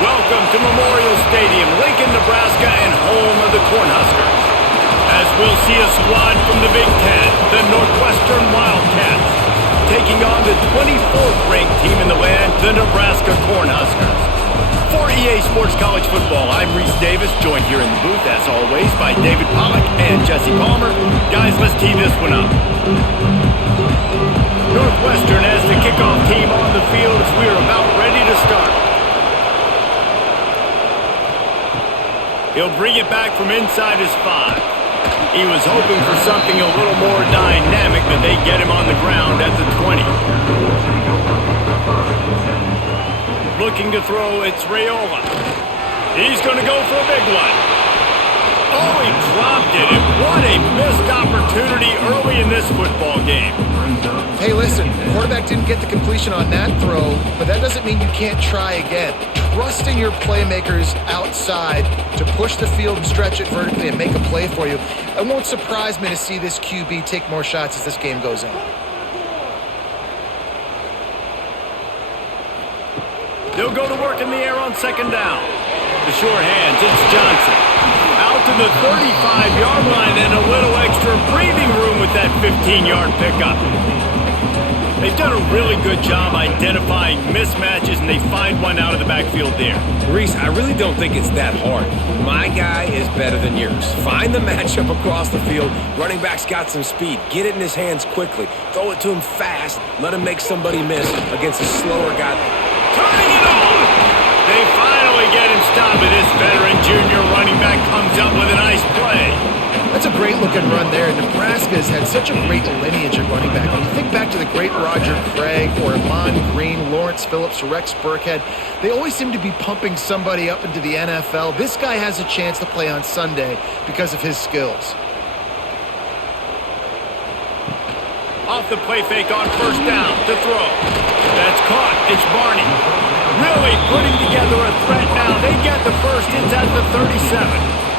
Welcome to Memorial Stadium, Lincoln, Nebraska, and home of the Cornhuskers. As we'll see a squad from the Big Ten, the Northwestern Wildcats, taking on the 24th-ranked team in the land, the Nebraska Cornhuskers. For EA Sports College Football, I'm Reese Davis, joined here in the booth, as always, by David Pollack and Jesse Palmer. Guys, let's tee this one up. Northwestern as the kickoff team on the field as we are about ready to start. He'll bring it back from inside his 5. He was hoping for something a little more dynamic, but they get him on the ground at the 20. Looking to throw, it's Raiola. He's going to go for a big one. Oh, he dropped it, and what a missed opportunity early in this football game. Hey, listen, the quarterback didn't get the completion on that throw, but that doesn't mean you can't try again. Trusting your playmakers outside to push the field and stretch it vertically and make a play for you. It won't surprise me to see this QB take more shots as this game goes on. They'll go to work in the air on second down. The short hands, it's Johnson. Out to the 35-yard line and a little extra breathing room with that 15-yard pickup. They've done a really good job identifying mismatches, and they find one out of the backfield there. Reese, I really don't think it's that hard. My guy is better than yours. Find the matchup across the field. Running back's got some speed. Get it in his hands quickly. Throw it to him fast. Let him make somebody miss against a slower guy. Turning it on! They finally get him stopped, but this veteran junior running back comes up with a nice play. That's a great-looking run there. Nebraska has had such a great lineage at running back. When you think back to the great Roger Craig or Amon Green, Lawrence Phillips, Rex Burkhead, they always seem to be pumping somebody up into the NFL. This guy has a chance to play on Sunday because of his skills. Off the play fake on first down to throw. That's caught. It's Barney. Really putting together a threat now. They get the first. It's at the 37.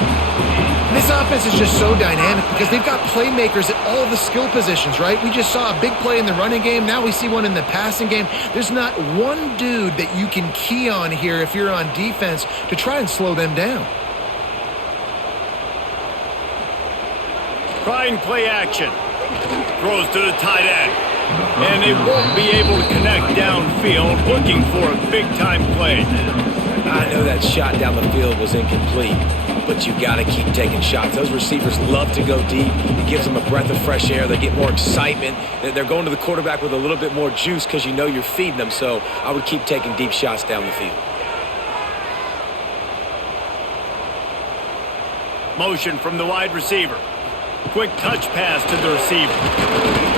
This offense is just so dynamic because they've got playmakers at all the skill positions, right? We just saw a big play in the running game. Now we see one in the passing game. There's not one dude that you can key on here if you're on defense to try and slow them down. Trying play action. Throws to the tight end. And they won't be able to connect downfield, looking for a big-time play. I know that shot down the field was incomplete, but you got to keep taking shots. Those receivers love to go deep. It gives them a breath of fresh air. They get more excitement. They're going to the quarterback with a little bit more juice because you know you're feeding them. So I would keep taking deep shots down the field. Motion from the wide receiver. Quick touch pass to the receiver.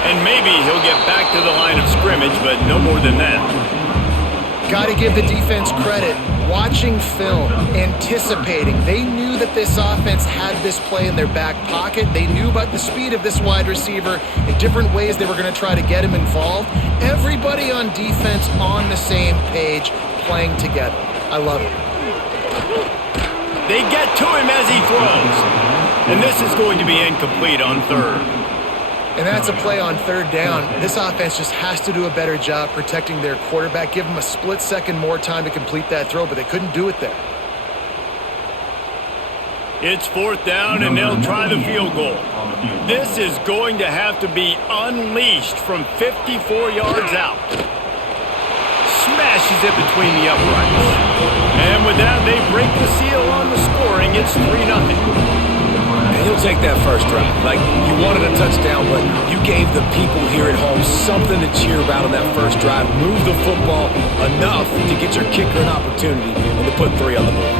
And maybe he'll get back to the line of scrimmage, but no more than that. Got to give the defense credit. Watching film, anticipating. They knew that this offense had this play in their back pocket. They knew about the speed of this wide receiver in different ways they were going to try to get him involved. Everybody on defense on the same page, playing together. I love it. They get to him as he throws. And this is going to be incomplete on third. And that's a play on third down. This offense just has to do a better job protecting their quarterback. Give them a split second more time to complete that throw, but they couldn't do it there. It's fourth down, and they'll try the field goal. This is going to have to be unleashed from 54 yards out. Smashes it between the uprights. And with that, they break the seal on the scoring. It's 3-0. He'll take that first drive. Like, you wanted a touchdown, but you gave the people here at home something to cheer about on that first drive. Move the football enough to get your kicker an opportunity and to put 3 on the board.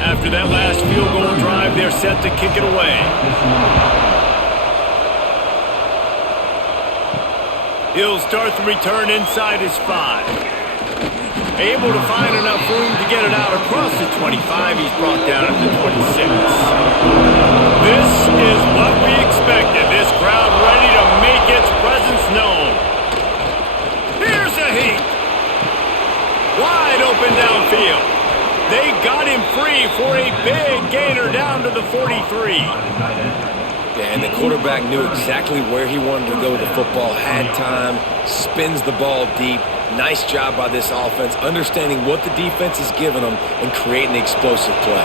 After that last field goal drive, they're set to kick it away. He'll start the return inside his 5. Able to find enough room to get it out across the 25. He's brought down at the 26. This is what we expected. This crowd ready to make its presence known. Here's a heat. Wide open downfield. They got him free for a big gainer down to the 43. And the quarterback knew exactly where he wanted to go with the football, had time, spins the ball deep, Nice job by this offense, understanding what the defense is giving them and creating the explosive play.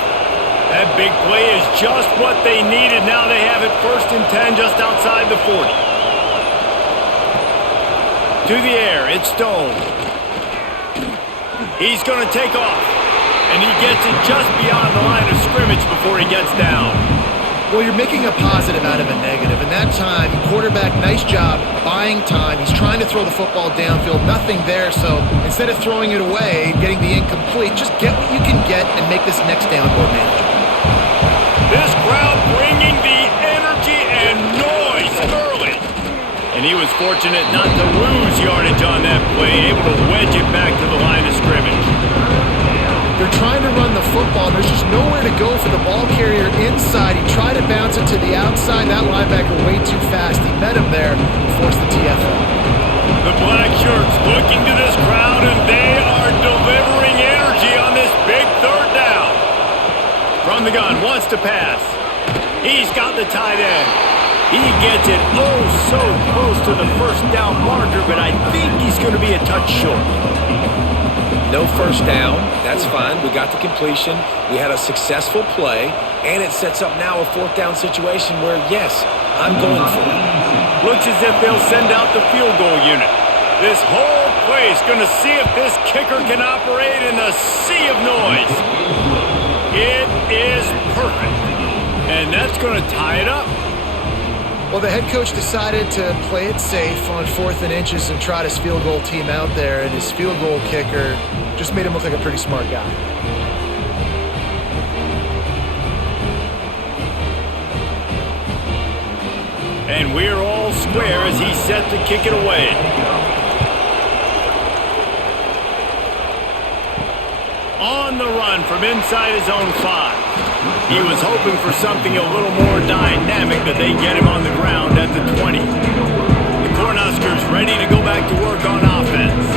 That big play is just what they needed. Now they have it 1st and 10 just outside the 40. To the air, it's Stone. He's going to take off. And he gets it just beyond the line of scrimmage before he gets down. Well, you're making a positive out of a negative. And that time, quarterback, nice job buying time. He's trying to throw the football downfield. Nothing there. So instead of throwing it away, getting the incomplete, just get what you can get and make this next down more manageable. This crowd bringing the energy and noise early. And he was fortunate not to lose yardage on that play, able to wedge it back to the line of scrimmage. They're trying to run the football. There's just nowhere to go for the ball carrier inside. He tried to bounce it to the outside. That linebacker way too fast. He met him there and forced the TFL. The black shirts looking to this crowd, and they are delivering energy on this big 3rd down. From the gun, wants to pass. He's got the tight end. He gets it so close to the 1st down marker, but I think he's going to be a touch short. No 1st down. That's fine. We got the completion. We had a successful play, and it sets up now a 4th down situation where, yes, I'm going for it. Looks as if they'll send out the field goal unit. This whole place going to see if this kicker can operate in the sea of noise. It is perfect, and that's going to tie it up. Well, the head coach decided to play it safe on 4th and inches and trot his field goal team out there, and his field goal kicker just made him look like a pretty smart guy. And we're all square as he's set to kick it away. On the run from inside his own 5. He was hoping for something a little more dynamic, but they get him on the ground at the 20. The Cornhuskers ready to go back to work on offense.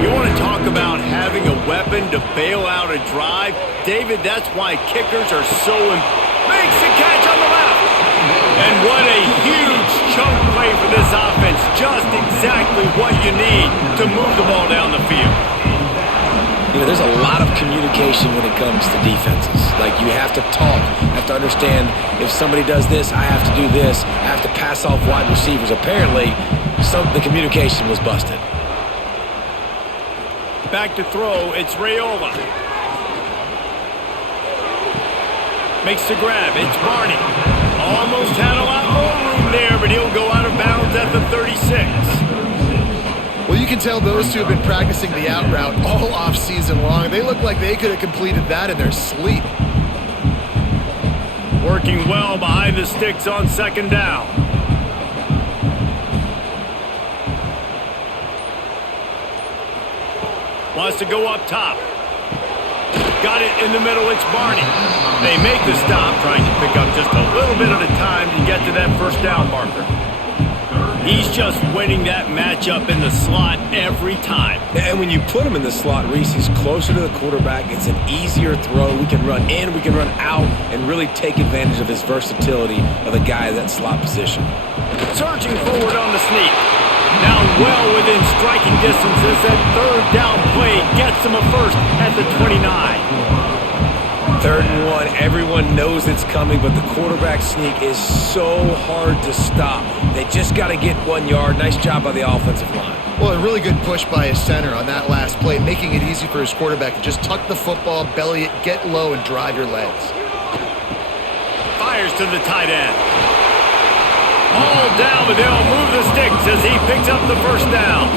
You want to talk about having a weapon to bail out a drive? David, that's why kickers are so makes the catch on the left. And what a huge chunk play for this offense. Just exactly what you need to move the ball down the field. You know, there's a lot of communication when it comes to defenses. Like, you have to talk. You have to understand if somebody does this, I have to do this. I have to pass off wide receivers. Apparently, the communication was busted. Back to throw, it's Raiola. Makes the grab, it's Barney. Almost had a lot more room there, but he'll go out of bounds at the 36. Well, you can tell those two have been practicing the out route all off-season long. They look like they could have completed that in their sleep. Working well behind the sticks on 2nd down. Wants to go up top. Got it in the middle, it's Barney. They make the stop, trying to pick up just a little bit at a time to get to that 1st down marker. He's just winning that matchup in the slot every time. And when you put him in the slot, Reese, he's closer to the quarterback. It's an easier throw. We can run in, we can run out, and really take advantage of his versatility of a guy in that slot position. Surging forward on the sneak. Now well within striking distance as that 3rd down play gets him a 1st at the 29. 3rd and 1, everyone knows it's coming, but the quarterback sneak is so hard to stop. They just got to get 1 yard. Nice job by the offensive line. Well, a really good push by his center on that last play, making it easy for his quarterback to just tuck the football, belly it, get low, and drive your legs. Fires to the tight end. All down, but they'll move the sticks as he picks up the 1st down.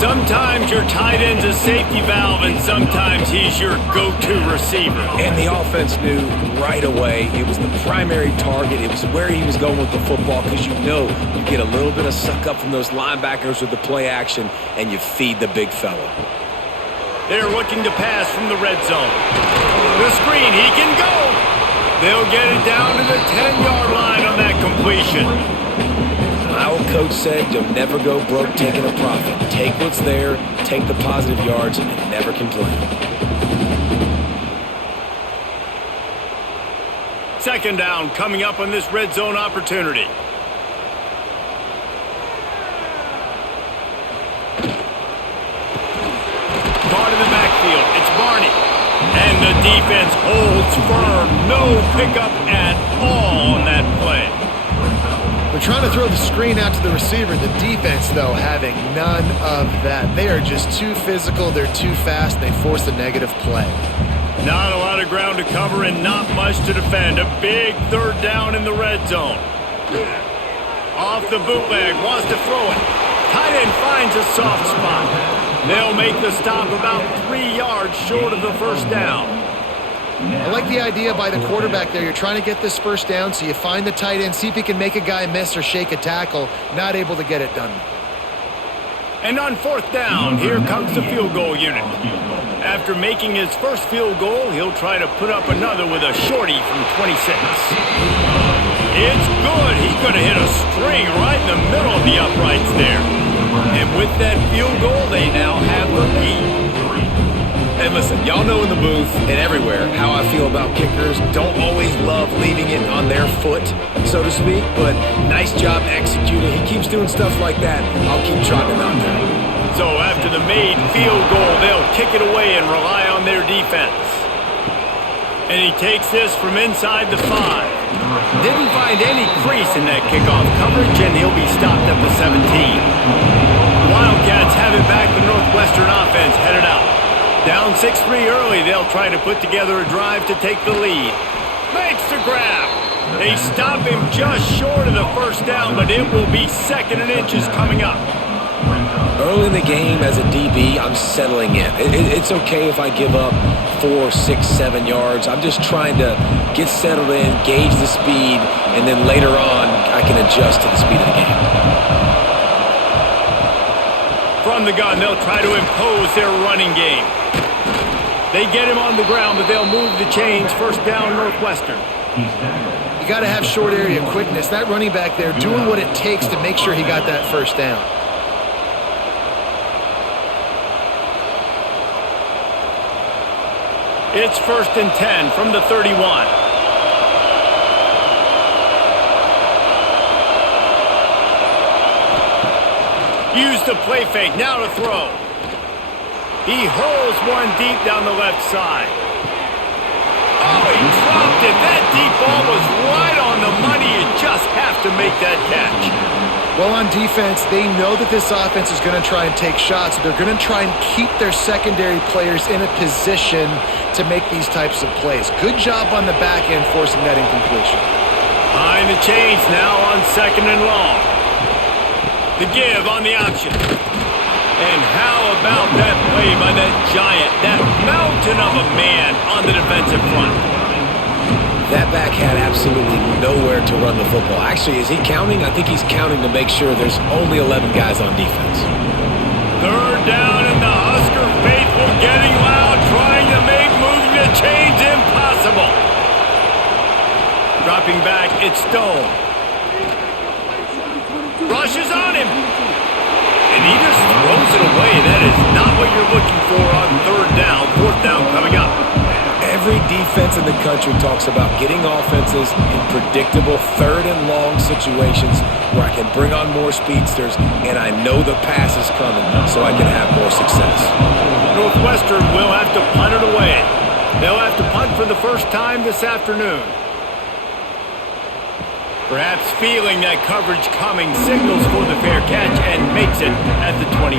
Sometimes your tight end's a safety valve, and sometimes he's your go-to receiver. And the offense knew right away it was the primary target. It was where he was going with the football, because you know you get a little bit of suck up from those linebackers with the play action, and you feed the big fella. They're looking to pass from the red zone. The screen, he can go. They'll get it down to the 10-yard line on that completion. My old coach said you'll never go broke taking a profit. Take what's there, take the positive yards, and never complain. 2nd down coming up on this red zone opportunity. And the defense holds firm. No pickup at all on that play. They're trying to throw the screen out to the receiver. The defense, though, having none of that. They are just too physical. They're too fast. They force a negative play. Not a lot of ground to cover and not much to defend. A big third down in the red zone. Off the bootleg, wants to throw it. Tight end finds a soft spot. They'll make the stop about 3 yards short of the first down. I like the idea by the quarterback there. You're trying to get this first down, so you find the tight end, see if he can make a guy miss or shake a tackle. Not able to get it done. And on fourth down, here comes the field goal unit. After making his first field goal, he'll try to put up another with a shorty from 26. It's good. He's going to hit a string right in the middle of the uprights there. And with that field goal, they now have the lead. And listen, y'all know in the booth and everywhere how I feel about kickers. Don't always love leaving it on their foot, so to speak, but nice job executing. He keeps doing stuff like that. I'll keep trotting him out there. So after the made field goal, they'll kick it away and rely on their defense. And he takes this from inside the 5. Didn't find any crease in that kickoff coverage, and he'll be stopped at the 17. Wildcats have it back. The Northwestern offense headed out. Down 6-3 early, they'll try to put together a drive to take the lead. Makes the grab. They stop him just short of the first down, but it will be 2nd and inches coming up. Early in the game as a DB, I'm settling in. It's okay if I give up 4, 6, 7 yards. I'm just trying to get settled in, gauge the speed, and then later on, I can adjust to the speed of the game. From the gun, they'll try to impose their running game. They get him on the ground, but they'll move the chains. First down, Northwestern. You got to have short area quickness. That running back there doing what it takes to make sure he got that first down. It's 1st and 10 from the 31. Use the play fake, now to throw. He hurls one deep down the left side. Oh, he dropped it. That deep ball was right on the money. You just have to make that catch. Well, on defense, they know that this offense is going to try and take shots. They're going to try and keep their secondary players in a position to make these types of plays. Good job on the back end forcing that incompletion. Behind the chains now on 2nd and long. The give on the option. And how about that play by that giant, that mountain of a man on the defensive front? That back had absolutely nowhere to run the football. Actually, is he counting? I think he's counting to make sure there's only 11 guys on defense. 3rd down, and the Husker faithful getting loud, trying to make moving the chains impossible. Dropping back, it's Stone. Rushes on him. And he just throws it away. That is not what you're looking for on 3rd down. 4th down coming up. Every defense in the country talks about getting offenses in predictable 3rd and long situations where I can bring on more speedsters and I know the pass is coming so I can have more success. Northwestern will have to punt it away. They'll have to punt for the first time this afternoon. Perhaps feeling that coverage coming, signals for the fair catch and makes it at the 25.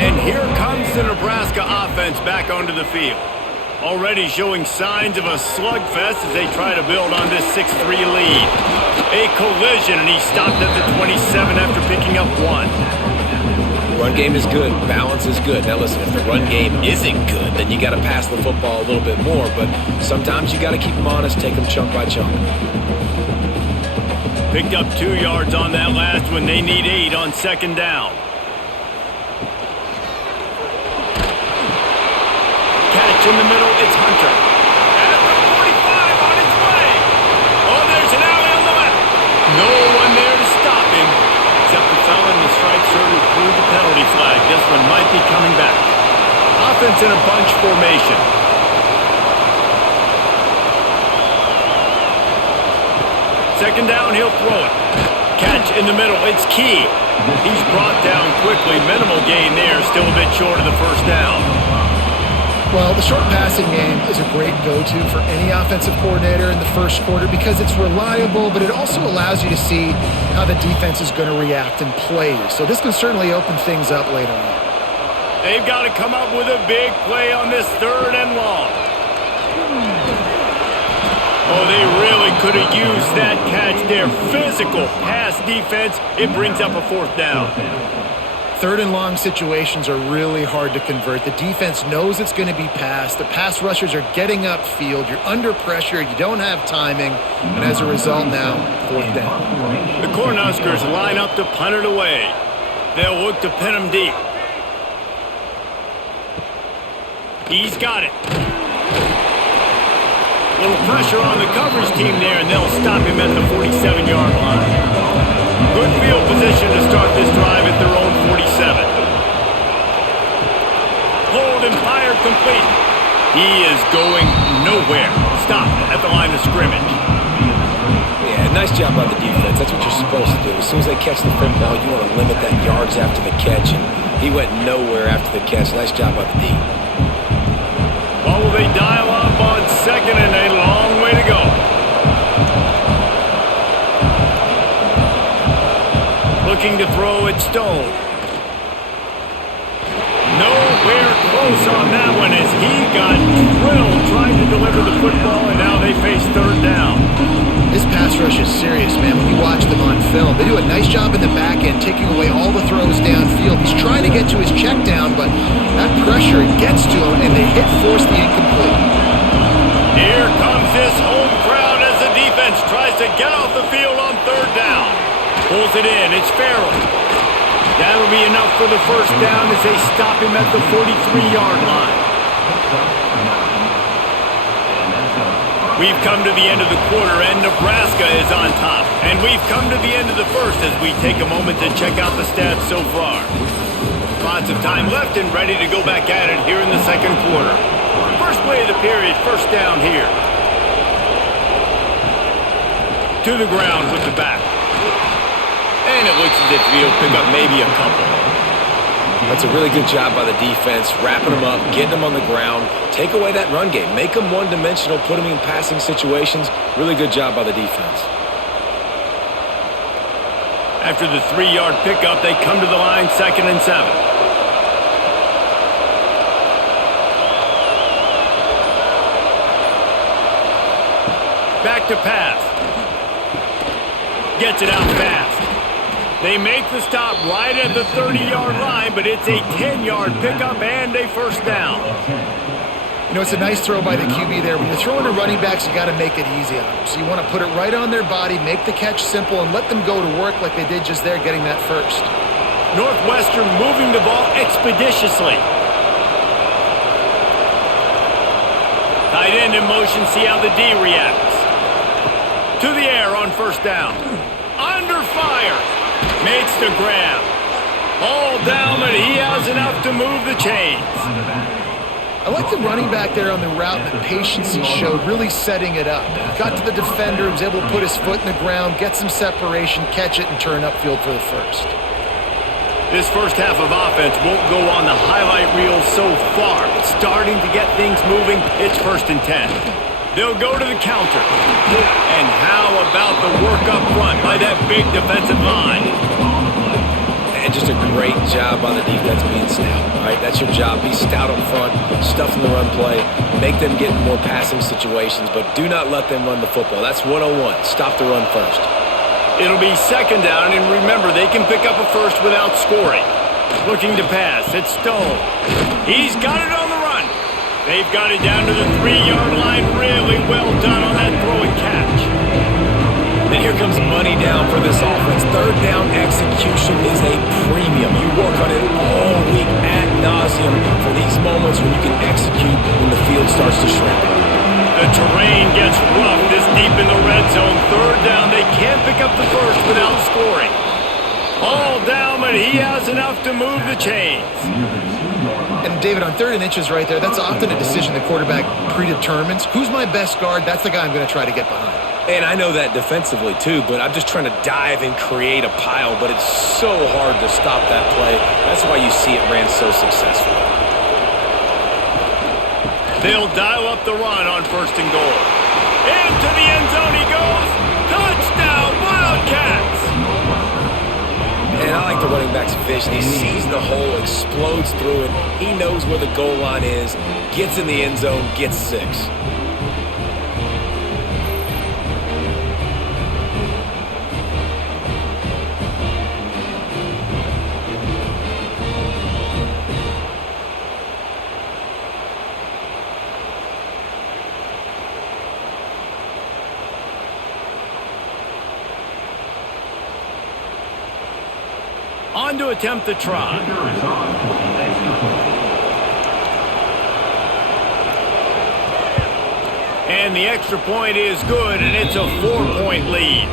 And here comes the Nebraska offense back onto the field. Already showing signs of a slugfest as they try to build on this 6-3 lead. A collision, and he stopped at the 27 after picking up 1. Run game is good. Balance is good. Now listen, if the run game isn't good, then you got to pass the football a little bit more. But sometimes you got to keep them honest, take them chunk by chunk. Picked up 2 yards on that last one. They need 8 on 2nd down. Catch in the middle. It's Hunter. At the 45 on its way. Oh, there's an alley on the left. No one there to stop him, except the fellow in the striped shirt who threw the penalty flag. This one might be coming back. Offense in a bunch formation. Second down, he'll throw it. Catch in the middle, it's Key. He's brought down quickly. Minimal gain there, still a bit short of the first down. Well, the short passing game is a great go-to for any offensive coordinator in the first quarter because it's reliable, but it also allows you to see how the defense is going to react and play. So this can certainly open things up later on. They've got to come up with a big play on this 3rd and long. Oh, they really could have used that catch there. Physical pass defense. It brings up a 4th down. 3rd and long situations are really hard to convert. The defense knows it's going to be passed. The pass rushers are getting upfield. You're under pressure. You don't have timing. And as a result now, 4th down. The Cornhuskers line up to punt it away. They'll look to pin him deep. He's got it. Little pressure on the coverage team there, and they'll stop him at the 47-yard line. Good field position to start this drive at their own 47. Hold and fire complete. He is going nowhere. Stop at the line of scrimmage. Yeah, nice job by the defense. That's what you're supposed to do. As soon as they catch the football, you want to limit that yards after the catch, and he went nowhere after the catch. Nice job by the D. Well, will they dial up on 2nd and a long way to go? Looking to throw it Stone. Nowhere close on that one as he got drilled trying to deliver the football, and now they face 3rd down. This pass rush is serious, man. When you watch them on film, they do a nice job in the back end, taking away all the throws downfield. He's trying to get to his check down, but that pressure gets to him, and they force the incomplete. Here comes this home crowd as the defense tries to get off the field on 3rd down. Pulls it in. It's Farrell. That'll be enough for the 1st down as they stop him at the 43-yard line. We've come to the end of the quarter, and Nebraska is on top. And we've come to the end of the first as we take a moment to check out the stats so far. Lots of time left and ready to go back at it here in the 2nd quarter. First play of the period, 1st down here. To the ground with the back. And it looks as if he'll pick up maybe a couple. That's a really good job by the defense, wrapping them up, getting them on the ground, take away that run game, make them one-dimensional, put them in passing situations. Really good job by the defense. After the 3-yard pickup, they come to the line 2nd and 7. Back to pass. Gets it out fast. They make the stop right at the 30-yard line, but it's a 10-yard pickup and a 1st down. You know, it's a nice throw by the QB there. When you're throwing to running backs, you got to make it easy on them. So you want to put it right on their body, make the catch simple, and let them go to work like they did just there, getting that 1st. Northwestern moving the ball expeditiously. Tight end in motion, see how the D reacts. To the air on 1st down. Under fire. Makes the grab. All down, but he has enough to move the chains. I like the running back there on the route and the patience he showed, really setting it up. Got to the defender, was able to put his foot in the ground, get some separation, catch it, and turn upfield for the 1st. This first half of offense won't go on the highlight reel so far, but starting to get things moving, it's 1st and 10. They'll go to the counter. And how about the work up front by that big defensive line? And just a great job by the defense being stout. All right, that's your job. Be stout up front, stuff in the run play, make them get in more passing situations, but do not let them run the football. That's 101. Stop the run first. It'll be 2nd down, and remember, they can pick up a 1st without scoring. Looking to pass. It's Stone. He's got it on the run. They've got it down to the 3-yard line. Really well done on that throw and catch. And here comes money down for this offense. 3rd down execution is a premium. You work on it all week ad nauseum for these moments when you can execute when the field starts to shrink. The terrain gets rough this deep in the red zone. 3rd down, they can't pick up the 1st without scoring. All down, but he has enough to move the chains. And David, on 3rd and inches right there, that's often a decision the quarterback predetermines. Who's my best guard? That's the guy I'm going to try to get behind. And I know that defensively too, but I'm just trying to dive and create a pile, but it's so hard to stop that play. That's why you see it ran so successfully. They'll dial up the run on 1st and goal. Into the end zone he goes. Touchdown, Wildcats! And I like the running back's vision. He sees the hole, explodes through it. He knows where the goal line is, gets in the end zone, gets 6. On to attempt the try. And the extra point is good, and it's a 4-point lead.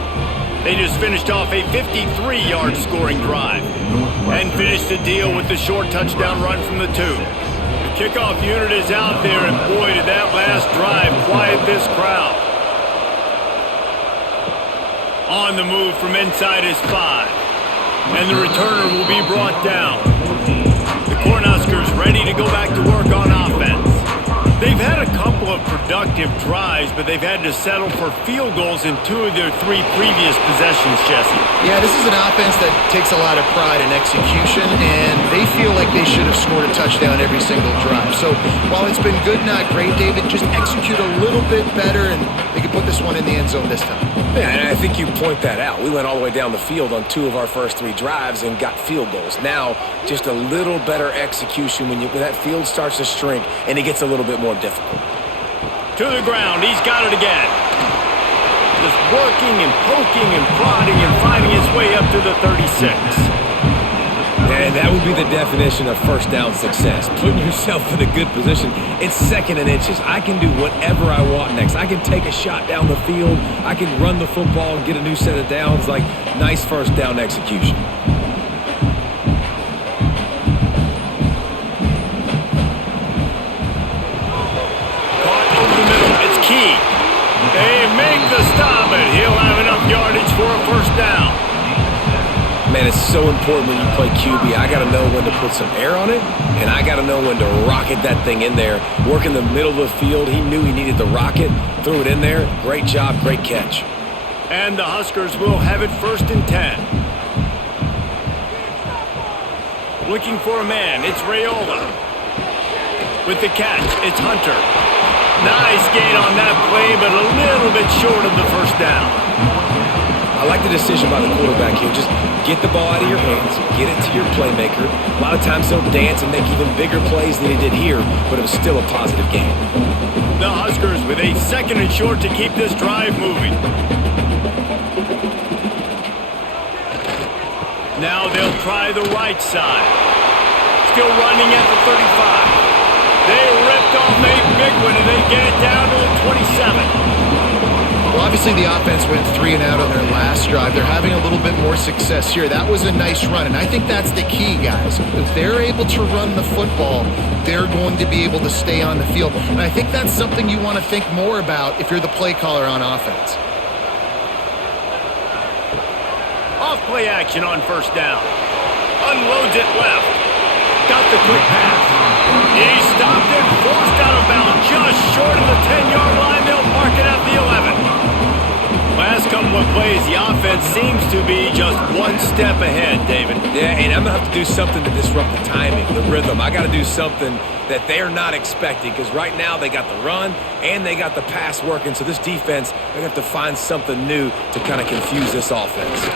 They just finished off a 53-yard scoring drive and finished the deal with the short touchdown run from the 2. The kickoff unit is out there, and boy, did that last drive quiet this crowd. On the move from inside his 5. And the returner will be brought down. The Cornhuskers ready to go back to work on offense. They've had a couple of productive drives, but they've had to settle for field goals in 2 of their 3 previous possessions, Jesse. Yeah, this is an offense that takes a lot of pride in execution, and they feel like they should have scored a touchdown every single drive. So while it's been good, not great, David, just execute a little bit better, and they can put this one in the end zone this time. Yeah, and I think you point that out. We went all the way down the field on 2 of our first 3 drives and got field goals. Now, just a little better execution when that field starts to shrink and it gets a little bit more difficult. To the ground, he's got it again. Just working and poking and prodding and finding his way up to the 36. And that would be the definition of first down success. Putting yourself in a good position. It's 2nd and inches. I can do whatever I want next. I can take a shot down the field. I can run the football and get a new set of downs. Like, nice first down execution. Caught over the middle. It's key. They make the stop, and he'll have enough yardage for a first down. Man, it's so important when you play QB. I got to know when to put some air on it, and I got to know when to rocket that thing in there. Work in the middle of the field. He knew he needed the rocket, threw it in there. Great job, great catch. And the Huskers will have it 1st and 10. Looking for a man, it's Raiola. With the catch, it's Hunter. Nice gain on that play, but a little bit short of the first down. I like the decision by the quarterback here. Just get the ball out of your hands, get it to your playmaker. A lot of times he'll dance and make even bigger plays than he did here, but it was still a positive game. The Huskers with a 2nd and short to keep this drive moving. Now they'll try the right side. Still running at the 35. They ripped off a big one, and they get it down to the 27. Well, obviously the offense went 3 and out on their last drive. They're having a little bit more success here. That was a nice run, and I think that's the key, guys. If they're able to run the football, they're going to be able to stay on the field. And I think that's something you want to think more about if you're the play caller on offense. Off play action on 1st down. Unloads it left. Got the quick pass. He stopped it, forced out of bounds, just short of the 10-yard line. They'll mark it at the 11. Last couple of plays, the offense seems to be just one step ahead, David. Yeah, and I'm going to have to do something to disrupt the timing, the rhythm. I got to do something that they're not expecting, because right now they got the run and they got the pass working. So this defense, they're going to have to find something new to kind of confuse this offense.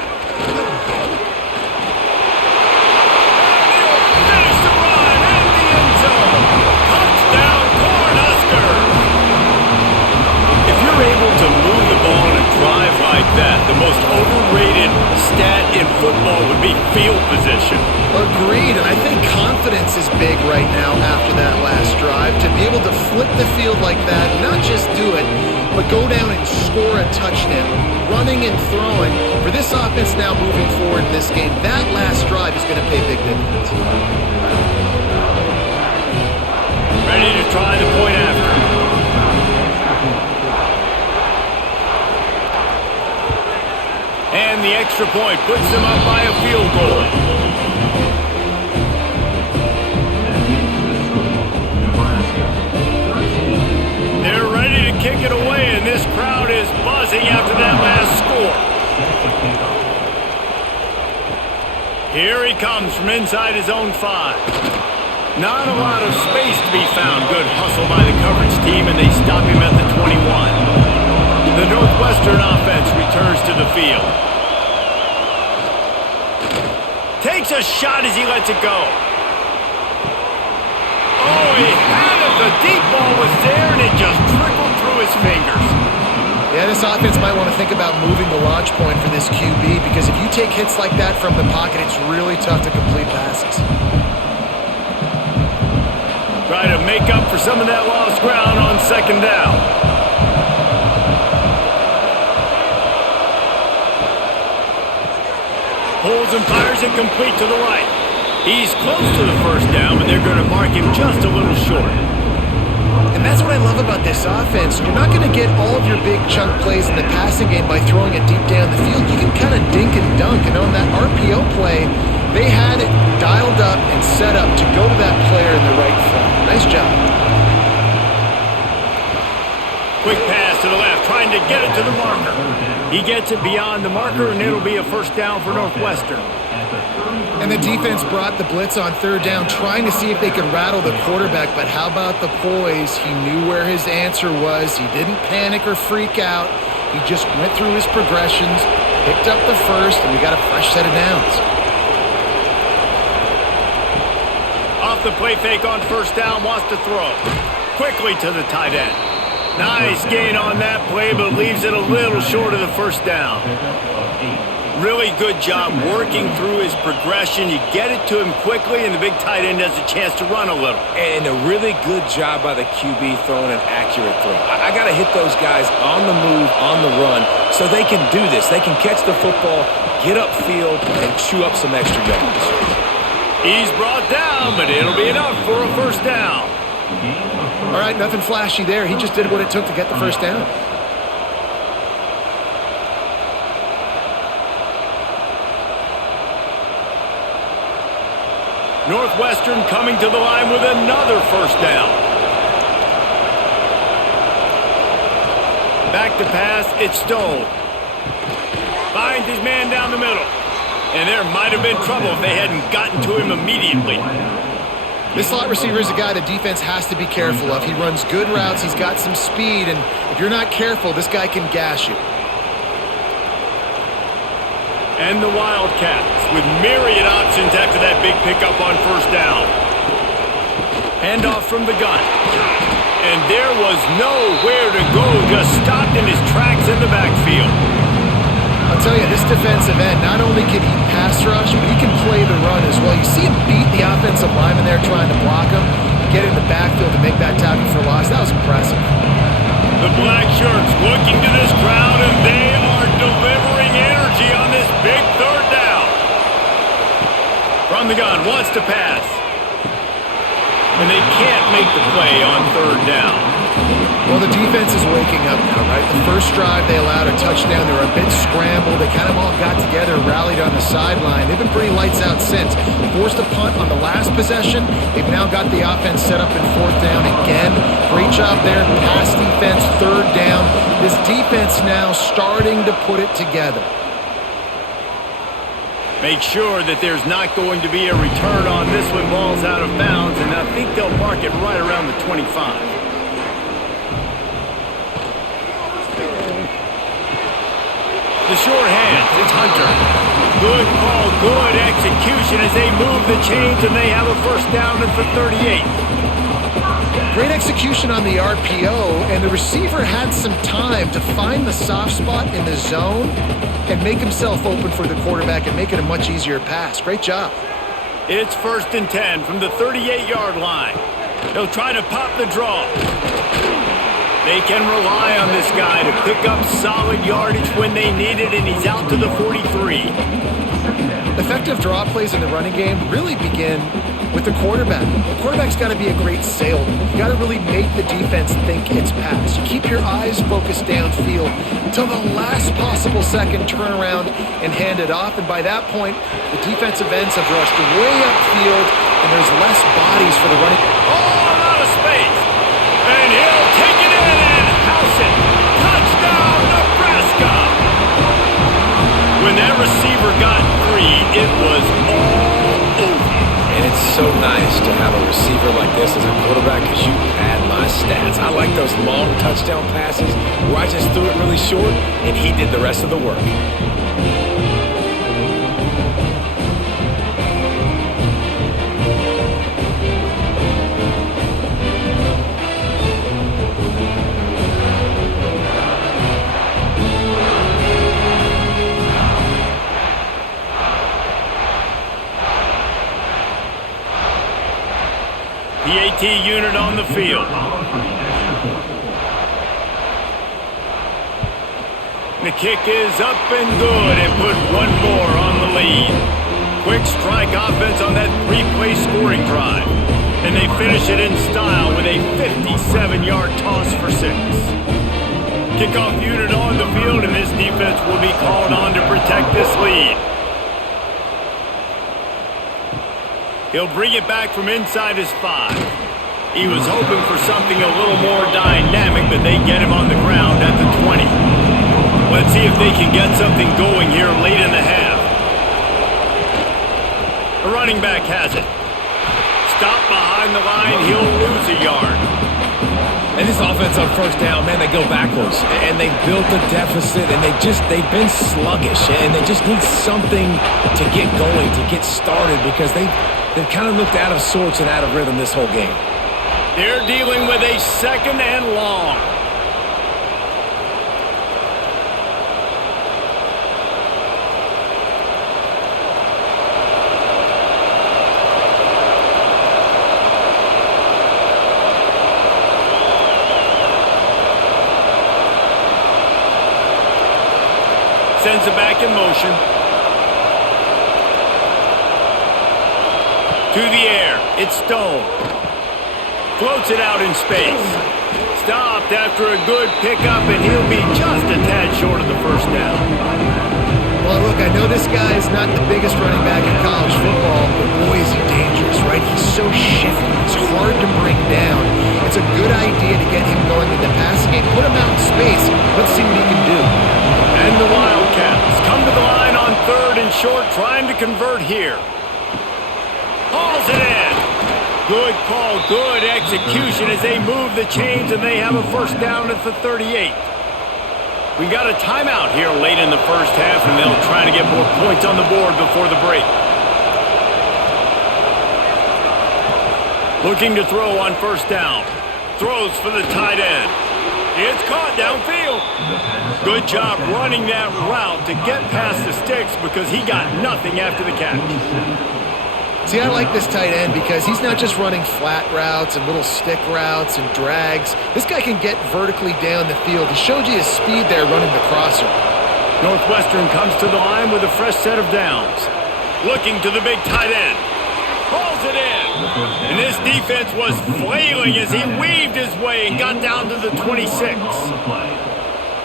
That the most overrated stat in football would be field position. Agreed, and I think confidence is big right now after that last drive. To be able to flip the field like that, not just do it, but go down and score a touchdown, running and throwing. For this offense now moving forward in this game, that last drive is going to pay big dividends. Ready to try the point after. And the extra point puts them up by a field goal. Here he comes from inside his own 5. Not a lot of space to be found. Good hustle by the coverage team, and they stop him at the 21. The Northwestern offense returns to the field. Takes a shot as he lets it go. Oh, he had it. The deep ball was there, and it just trickled through his fingers. Yeah, this offense might want to think about moving the launch point for this QB, because if you take hits like that from the pocket, it's really tough to complete passes. Try to make up for some of that lost ground on second down. Pulls and fires it complete to the right. He's close to the first down, but they're going to mark him just a little short. And that's what I love about this offense. You're not going to get all of your big chunk plays in the passing game by throwing it deep down the field. You can kind of dink and dunk. And on that RPO play, they had it dialed up and set up to go to that player in the right front. Nice job. Quick pass to the left, trying to get it to the marker. He gets it beyond the marker, and it'll be a first down for Northwestern. And the defense brought the blitz on third down, trying to see if they could rattle the quarterback. But how about the poise? He knew where his answer was. He didn't panic or freak out. He just went through his progressions, picked up the first, and we got a fresh set of downs. Off the play fake on first down, wants to throw. Quickly to the tight end. Nice gain on that play, but leaves it a little short of the first down. Really good job working through his progression. You get it to him quickly, and the big tight end has a chance to run a little. And a really good job by the QB throwing an accurate throw. I got to hit those guys on the move, on the run, so they can do this. They can catch the football, get upfield, and chew up some extra yards. He's brought down, but it'll be enough for a first down. All right, nothing flashy there. He just did what it took to get the first down. Northwestern coming to the line with another first down. Back to pass, it's Stone. Finds his man down the middle. And there might have been trouble if they hadn't gotten to him immediately. This slot receiver is a guy the defense has to be careful of. He runs good routes, he's got some speed, and if you're not careful, this guy can gash you. And the Wildcats with myriad options after that big pickup on first down. Handoff from the gun. And there was nowhere to go, just stopped in his tracks in the backfield. I'll tell you, this defensive end, not only can he pass rush, but he can play the run as well. You see him beat the offensive lineman there trying to block him, get in the backfield to make that tackle for loss. That was impressive. The black shirts looking to this crowd, and they are delivering energy on this big third down. From the gun, wants to pass. And they can't make the play on third down. Well, the defense is waking up now, right? The first drive, they allowed a touchdown. They were a bit scrambled. They kind of all got together, rallied on the sideline. They've been pretty lights out since. Forced a punt on the last possession. They've now got the offense set up in fourth down again. Great job there. Pass defense, third down. This defense now starting to put it together. Make sure that there's not going to be a return on this when ball's out of bounds, and I think they'll mark it right around the 25. The short hand, it's Hunter. Good call, good execution as they move the chains, and they have a first down at the 38. Great execution on the RPO, and the receiver had some time to find the soft spot in the zone and make himself open for the quarterback and make it a much easier pass. Great job. It's 1st and 10 from the 38-yard line. They'll try to pop the draw. They can rely on this guy to pick up solid yardage when they need it, and he's out to the 43. Effective draw plays in the running game really begin with the quarterback. The quarterback's got to be a great salesman. You got to really make the defense think it's pass. You keep your eyes focused downfield until the last possible second, turn around and hand it off. And by that point, the defensive ends have rushed way upfield, and there's less bodies for the running. Oh, a lot of space. And he'll take it in and house it. Touchdown, Nebraska. When that receiver got free, it was all those long touchdown passes where I just threw it really short, and he did the rest of the work. The AT unit on the field. The kick is up and good and put one more on the lead. Quick strike offense on that three-play scoring drive. And they finish it in style with a 57-yard toss for 6. Kickoff unit on the field, and this defense will be called on to protect this lead. He'll bring it back from inside his 5. He was hoping for something a little more dynamic, but they get him on the ground at the 20. Let's see if they can get something going here late in the half. The running back has it. Stop behind the line, he'll lose a yard. And this offense on first down, man, they go backwards. And they built a deficit, and they've been sluggish. And they just need something to get going, to get started, because they've kind of looked out of sorts and out of rhythm this whole game. They're dealing with a second and long. Sends it back in motion. To the air, it's Stone. Floats it out in space. Stopped after a good pickup, and he'll be just a tad short of the first down. Well, look, I know this guy is not the biggest running back in college football, but boy, is he dangerous, right? He's so shifty. He's hard to bring down. It's a good idea to get him going in the passing game. Put him out in space. Let's see what he can do. And the Wildcats come to the line on 3rd and short, trying to convert here. Hauls it in. Good call, good execution as they move the chains, and they have a first down at the 38. We got a timeout here late in the first half, and they'll try to get more points on the board before the break. Looking to throw on first down. Throws for the tight end. It's caught downfield. Good job running that route to get past the sticks because he got nothing after the catch. See, I like this tight end because he's not just running flat routes and little stick routes and drags. This guy can get vertically down the field. He showed you his speed there running the crosser. Northwestern comes to the line with a fresh set of downs. Looking to the big tight end. Hauls it in. And this defense was flailing as he weaved his way and got down to the 26.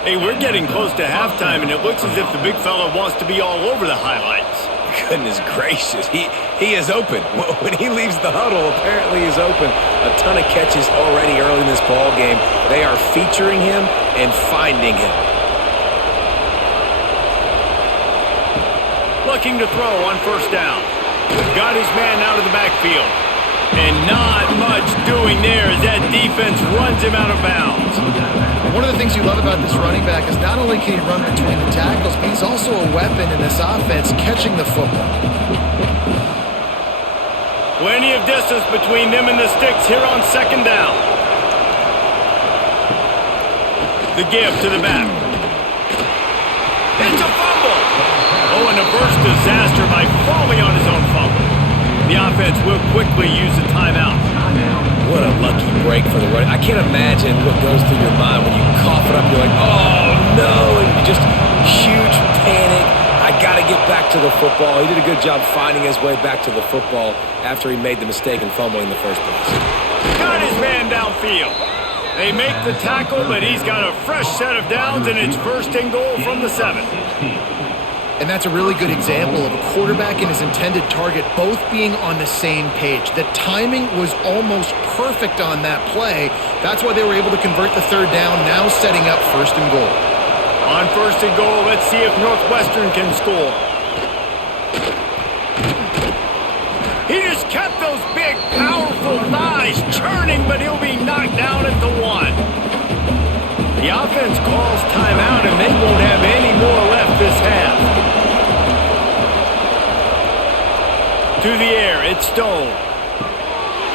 Hey, we're getting close to halftime, and it looks as if the big fella wants to be all over the highlights. Goodness gracious, he is open. When he leaves the huddle, apparently he's open. A ton of catches already early in this ball game. They are featuring him and finding him. Looking to throw on first down. Got his man out of the backfield. And not much doing there as that defense runs him out of bounds. One of the things you love about this running back is not only can he run between the tackles, but he's also a weapon in this offense catching the football. Plenty of distance between them and the sticks here on second down. The give to the back. It's a fumble. Oh, and a burst disaster by falling on his own fumble. The offense will quickly use a timeout. What a lucky break for the run. I can't imagine what goes through your mind when you cough it up. You're like, oh, no, and you just huge panic. I got to get back to the football. He did a good job finding his way back to the football after he made the mistake in fumbling in the first place. Got his man downfield. They make the tackle, but he's got a fresh set of downs, and it's first and goal from the 7. And that's a really good example of a quarterback and his intended target both being on the same page. The timing was almost perfect on that play. That's why they were able to convert the third down, now setting up first and goal. On first and goal, let's see if Northwestern can score. He just kept those big, powerful thighs churning, but he'll be knocked down at the 1. they won't have any more left this half. To the air, it's Stone.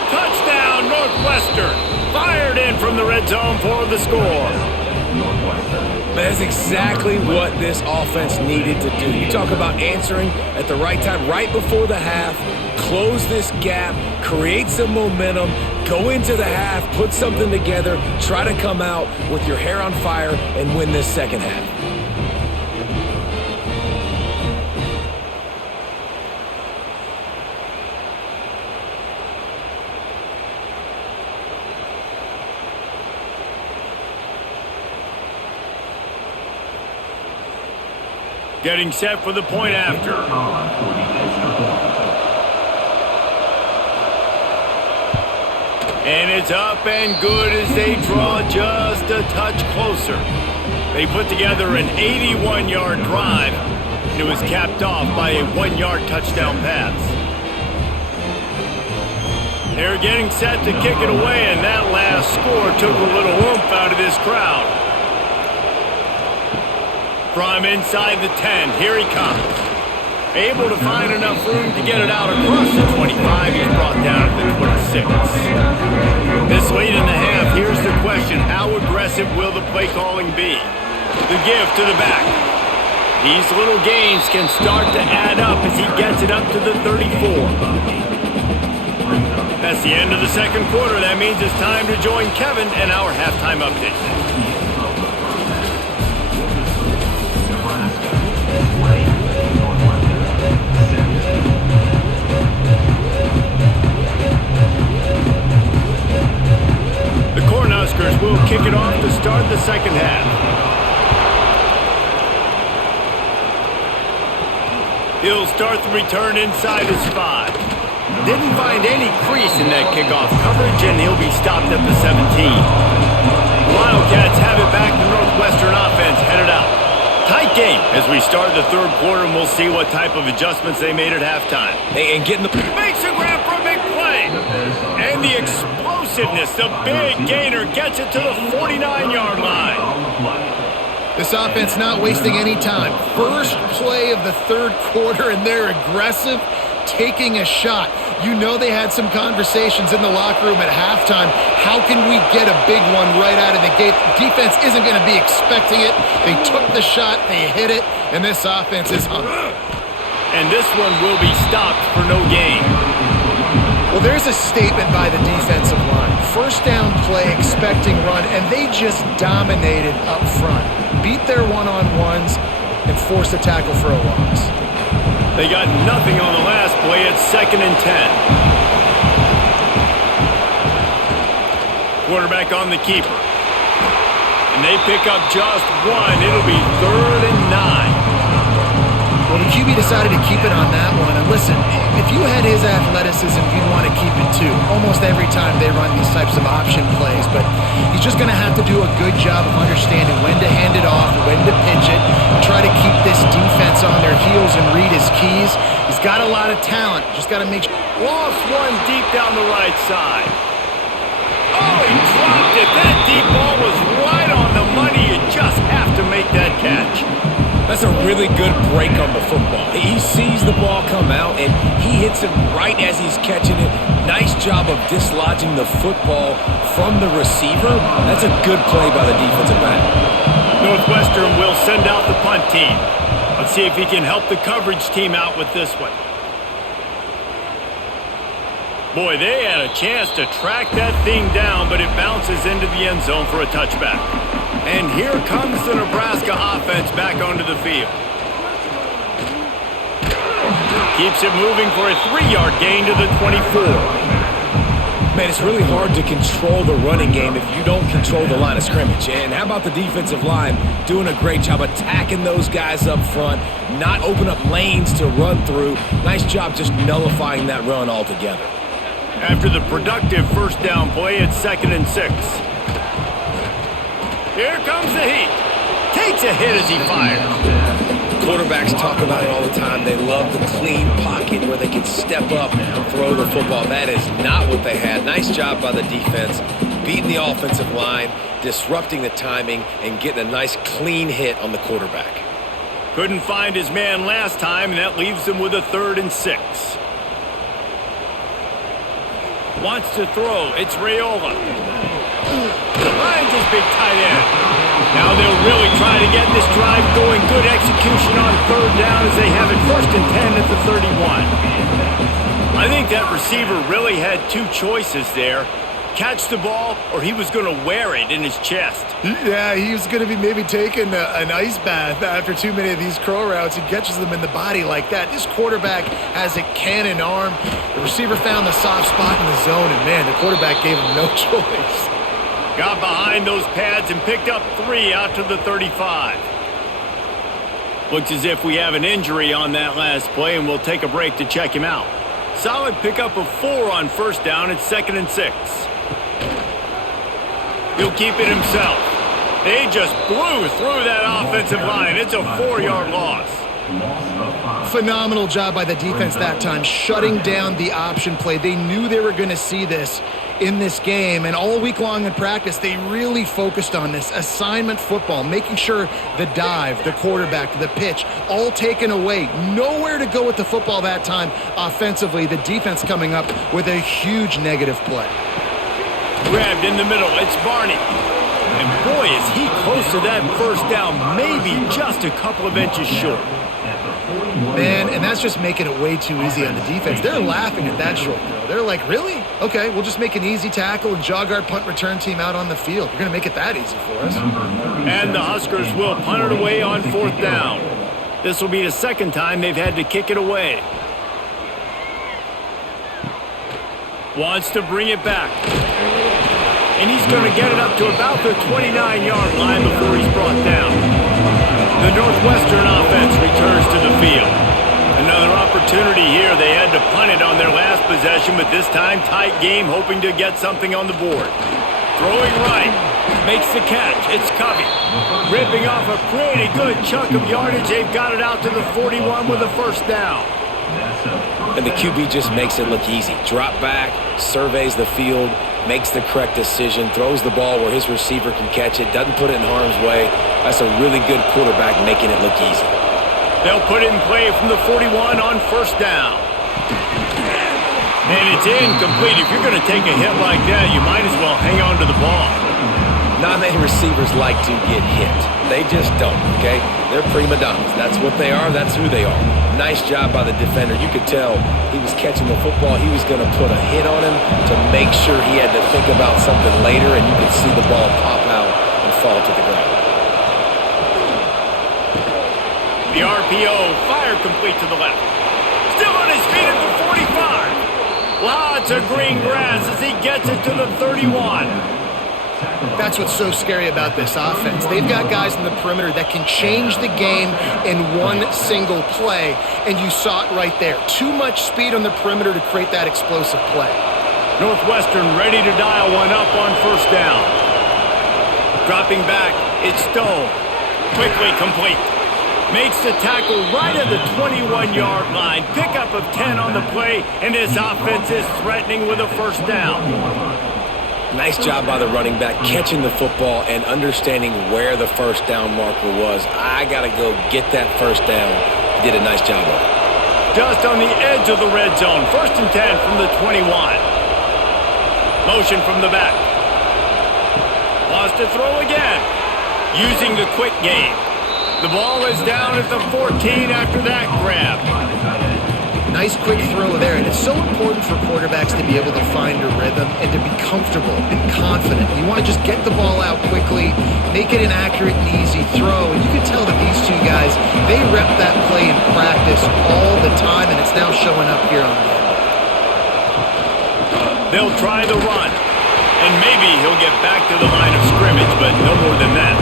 Touchdown, Northwestern. Fired in from the red zone for the score. That's exactly what this offense needed to do. You talk about answering at the right time, right before the half, close this gap, create some momentum, go into the half, put something together, try to come out with your hair on fire and win this second half. Getting set for the point after. And it's up and good as they draw just a touch closer. They put together an 81-yard drive, and it was capped off by a 1-yard touchdown pass. They're getting set to kick it away, and that last score took a little oomph out of this crowd. From inside the 10, here he comes. Able to find enough room to get it out across the 25. He's brought down at the 26. This late in the half, here's the question. How aggressive will the play calling be? The give to the back. These little gains can start to add up as he gets it up to the 34. That's the end of the second quarter. That means it's time to join Kevin and our halftime update. The Cornhuskers will kick it off to start the second half. He'll start the return inside his 5. Didn't find any crease in that kickoff coverage, and he'll be stopped at the 17. Wildcats have it back. The Northwestern offense headed out. Tight game as we start the third quarter, and we'll see what type of adjustments they made at halftime. And getting the... Makes a grab for a big play. And the explosiveness, the big gainer gets it to the 49-yard line. This offense not wasting any time. First play of the third quarter, and they're aggressive, taking a shot. You know they had some conversations in the locker room at halftime. How can we get a big one right out of the gate? Defense isn't going to be expecting it. They took the shot, they hit it, and this offense is hungry. And this one will be stopped for no gain. Well, there's a statement by the defensive line. First down play, expecting run, and they just dominated up front. Beat their one-on-ones and forced a tackle for a loss. They got nothing on the last play. It's 2nd and 10. Quarterback on the keeper. And they pick up just one. It'll be 3rd and 9. Well, the QB decided to keep it on that one. And listen, if you had his athleticism, you'd want to keep it too. Almost every time they run these types of option plays. But he's just going to have to do a good job of understanding when to hand it off, when to pitch it, and try to keep this defense on their heels and read his keys. He's got a lot of talent. Just got to make sure. Lost one deep down the right side. Oh, he dropped it. That deep ball was right on the money. You just have to make that catch. That's a really good break on the football. He sees the ball come out, and he hits it right as he's catching it. Nice job of dislodging the football from the receiver. That's a good play by the defensive back. Northwestern will send out the punt team. Let's see if he can help the coverage team out with this one. Boy, they had a chance to track that thing down, but it bounces into the end zone for a touchback. And here comes the Nebraska offense back onto the field. Keeps it moving for a 3-yard gain to the 24. Man, it's really hard to control the running game if you don't control the line of scrimmage. And how about the defensive line doing a great job attacking those guys up front, not open up lanes to run through. Nice job just nullifying that run altogether. After the productive first down play, it's 2nd and 6. Here comes the heat. Takes a hit as he fires. Quarterbacks talk about it all the time. They love the clean pocket where they can step up and throw the football. That is not what they had. Nice job by the defense. beating the offensive line, disrupting the timing, and getting a nice clean hit on the quarterback. Couldn't find his man last time, and that leaves him with a 3rd and 6. Wants to throw. It's Raiola. Finds his big tight end. Now they'll really try to get this drive going. Good execution on 3rd down as they have it 1st and 10 at the 31. I think that receiver really had 2 choices there. Catch the ball, or he was going to wear it in his chest. Yeah, he was going to be maybe taking an ice bath after too many of these curl routes. He catches them in the body like that. This quarterback has a cannon arm. The receiver found the soft spot in the zone, and man, the quarterback gave him no choice. Got behind those pads and picked up 3 out to the 35. Looks as if we have an injury on that last play, and we'll take a break to check him out. Solid pickup of 4 on 1st down. It's 2nd and 6. He'll keep it himself. They just blew through that offensive line. It's a 4-yard loss. Phenomenal job by the defense that time, shutting down the option play. They knew they were going to see this in this game, and all week long in practice, they really focused on this assignment football, making sure the dive, the quarterback, the pitch, all taken away. Nowhere to go with the football that time offensively. The defense coming up with a huge negative play. Grabbed in the middle. It's Barney. And boy, is he close to that 1st down, maybe just a couple of inches short. Man, and that's just making it way too easy on the defense. They're laughing at that short throw. They're like, really? Okay, we'll just make an easy tackle and jog our punt return team out on the field. You're going to make it that easy for us. And the Huskers will punt it away on 4th down. This will be the 2nd time they've had to kick it away. Wants to bring it back. And he's going to get it up to about the 29-yard line before he's brought down. The Northwestern offense returns to the field. Another opportunity here. They had to punt it on their last possession, but this time tight game, hoping to get something on the board. Throwing right. Makes the catch. It's Covey. Ripping off a pretty good chunk of yardage. They've got it out to the 41 with a 1st down. And the QB just makes it look easy. Drop back, surveys the field, makes the correct decision, throws the ball where his receiver can catch it, doesn't put it in harm's way. That's a really good quarterback making it look easy. They'll put it in play from the 41 on 1st down. And it's incomplete. If you're going to take a hit like that, you might as well hang on to the ball. Not many receivers like to get hit. They just don't, okay? They're prima donnas. That's what they are. That's who they are. Nice job by the defender. You could tell he was catching the football. He was going to put a hit on him to make sure he had to think about something later, and you could see the ball pop out and fall to the ground. The RPO, fire complete to the left. Still on his feet at the 45. Lots of green grass as he gets it to the 31. That's what's so scary about this offense. They've got guys in the perimeter that can change the game in one single play, and you saw it right there. Too much speed on the perimeter to create that explosive play. Northwestern ready to dial one up on 1st down. Dropping back, it's Stone. Quickly complete. Makes the tackle right at the 21-yard line. Pickup of 10 on the play, and his offense is threatening with a 1st down. Nice job by the running back, catching the football and understanding where the 1st down marker was. I got to go get that 1st down. He did a nice job of it. Just on the edge of the red zone. 1st and 10 from the 21. Motion from the back. Wants to throw again. Using the quick game. The ball is down at the 14 after that grab. Nice quick throw there, and it's so important for quarterbacks to be able to find a rhythm and to be comfortable and confident. You want to just get the ball out quickly, make it an accurate and easy throw, and you can tell that these two guys, they rep that play in practice all the time, and it's now showing up here on the end. They'll try the run, and maybe he'll get back to the line of scrimmage, but no more than that.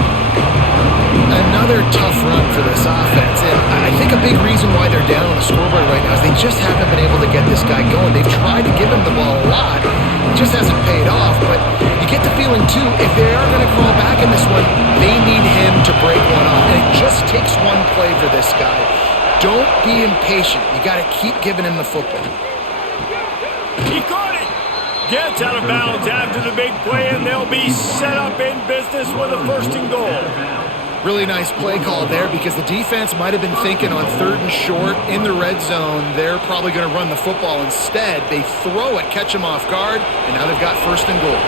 Another tough run for this offense, and I think a big reason why they're down on the scoreboard right now is they just haven't been able to get this guy going. They've tried to give him the ball a lot. It just hasn't paid off, but you get the feeling, too, if they are going to crawl back in this one, they need him to break one off, and it just takes one play for this guy. Don't be impatient. You got to keep giving him the football. He caught it! Gets out of bounds after the big play, and they'll be set up in business with a 1st and goal. Really nice play call there because the defense might have been thinking on 3rd and short in the red zone. They're probably going to run the football. Instead, they throw it, catch them off guard, and now they've got 1st and goal.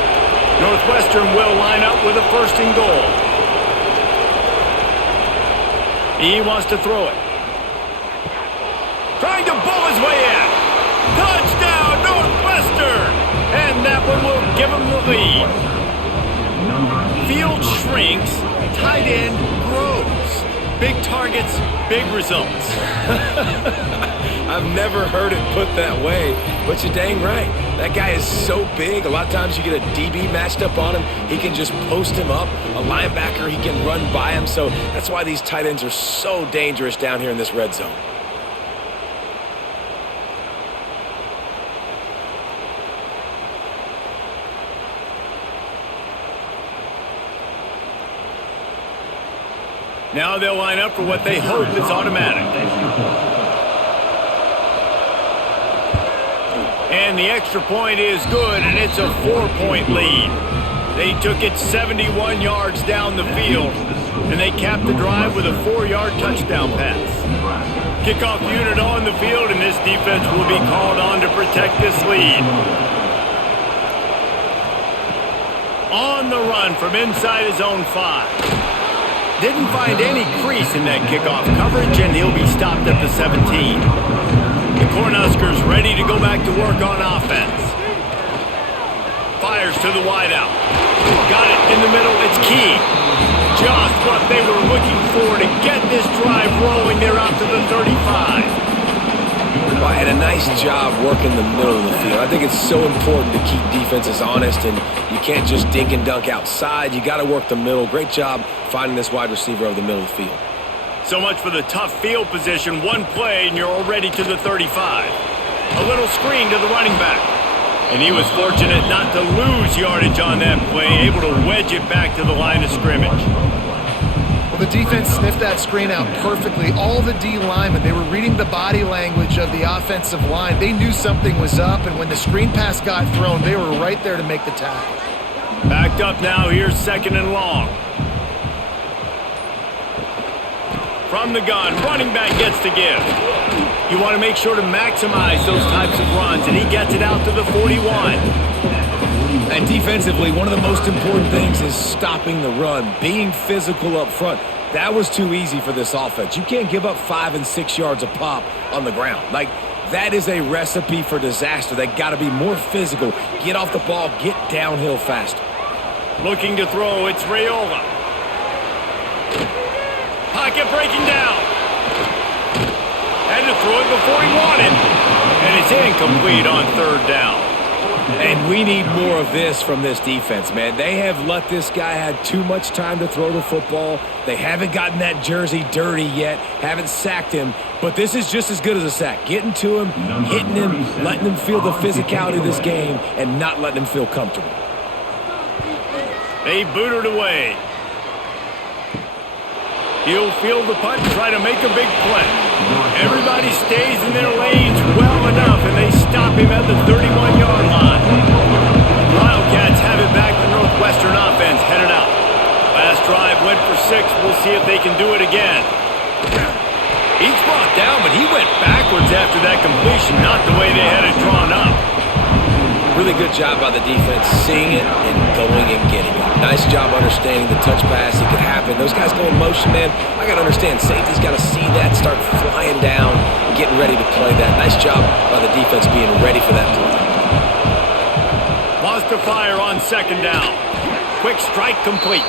Northwestern will line up with a 1st and goal. He wants to throw it. Trying to bull his way in. Touchdown, Northwestern! And that one will give him the lead. Field shrinks, tight end grows. Big targets, big results. I've never heard it put that way, but you're dang right. That guy is so big. A lot of times you get a DB matched up on him. He can just post him up. A linebacker, he can run by him. So that's why these tight ends are so dangerous down here in this red zone. Now they'll line up for what they hope is automatic. And the extra point is good, and it's a 4-point lead. They took it 71 yards down the field, and they capped the drive with a 4-yard touchdown pass. Kickoff unit on the field, and this defense will be called on to protect this lead. On the run from inside his own 5. Didn't find any crease in that kickoff coverage, and he'll be stopped at the 17. The Cornhuskers ready to go back to work on offense. Fires to the wideout. Got it in the middle. It's key. Just what they were looking for to get this drive rolling. They're out to the 35. Well, and a nice job working the middle of the field. I think it's so important to keep defenses honest, and you can't just dink and dunk outside. You got to work the middle. Great job finding this wide receiver over the middle of the field. So much for the tough field position. One play, and you're already to the 35. A little screen to the running back. And he was fortunate not to lose yardage on that play, able to wedge it back to the line of scrimmage. The defense sniffed that screen out perfectly. All the D linemen, they were reading the body language of the offensive line. They knew something was up, and when the screen pass got thrown, they were right there to make the tackle. Backed up now, here's 2nd and long. From the gun, running back gets to give. You want to make sure to maximize those types of runs, and he gets it out to the 41. And defensively, one of the most important things is stopping the run, being physical up front. That was too easy for this offense. You can't give up 5 and 6 yards a pop on the ground. Like, that is a recipe for disaster. They got to be more physical, get off the ball, get downhill faster. Looking to throw, it's Raiola. Pocket breaking down. Had to throw it before he wanted. And it's incomplete on 3rd down. And we need more of this from this defense, man. They have let this guy have too much time to throw the football. They haven't gotten that jersey dirty yet, haven't sacked him. But this is just as good as a sack. Getting to him, hitting him, letting him feel the physicality of this game, and not letting him feel comfortable. They boot it away. He'll field the punt and try to make a big play. Everybody stays in their lanes well enough, and they stop him at the 31-yard line. Wildcats have it back. The Northwestern offense headed out. Last drive went for 6. We'll see if they can do it again. He's brought down, but he went backwards after that completion, not the way they had it drawn up. Really good job by the defense, seeing it and going and getting it. Nice job understanding the touch pass. It could happen. Those guys go in motion, man. I got to understand, safety's got to see that, start flying down, getting ready to play that. Nice job by the defense being ready for that play. Wants to fire on 2nd down. Quick strike complete.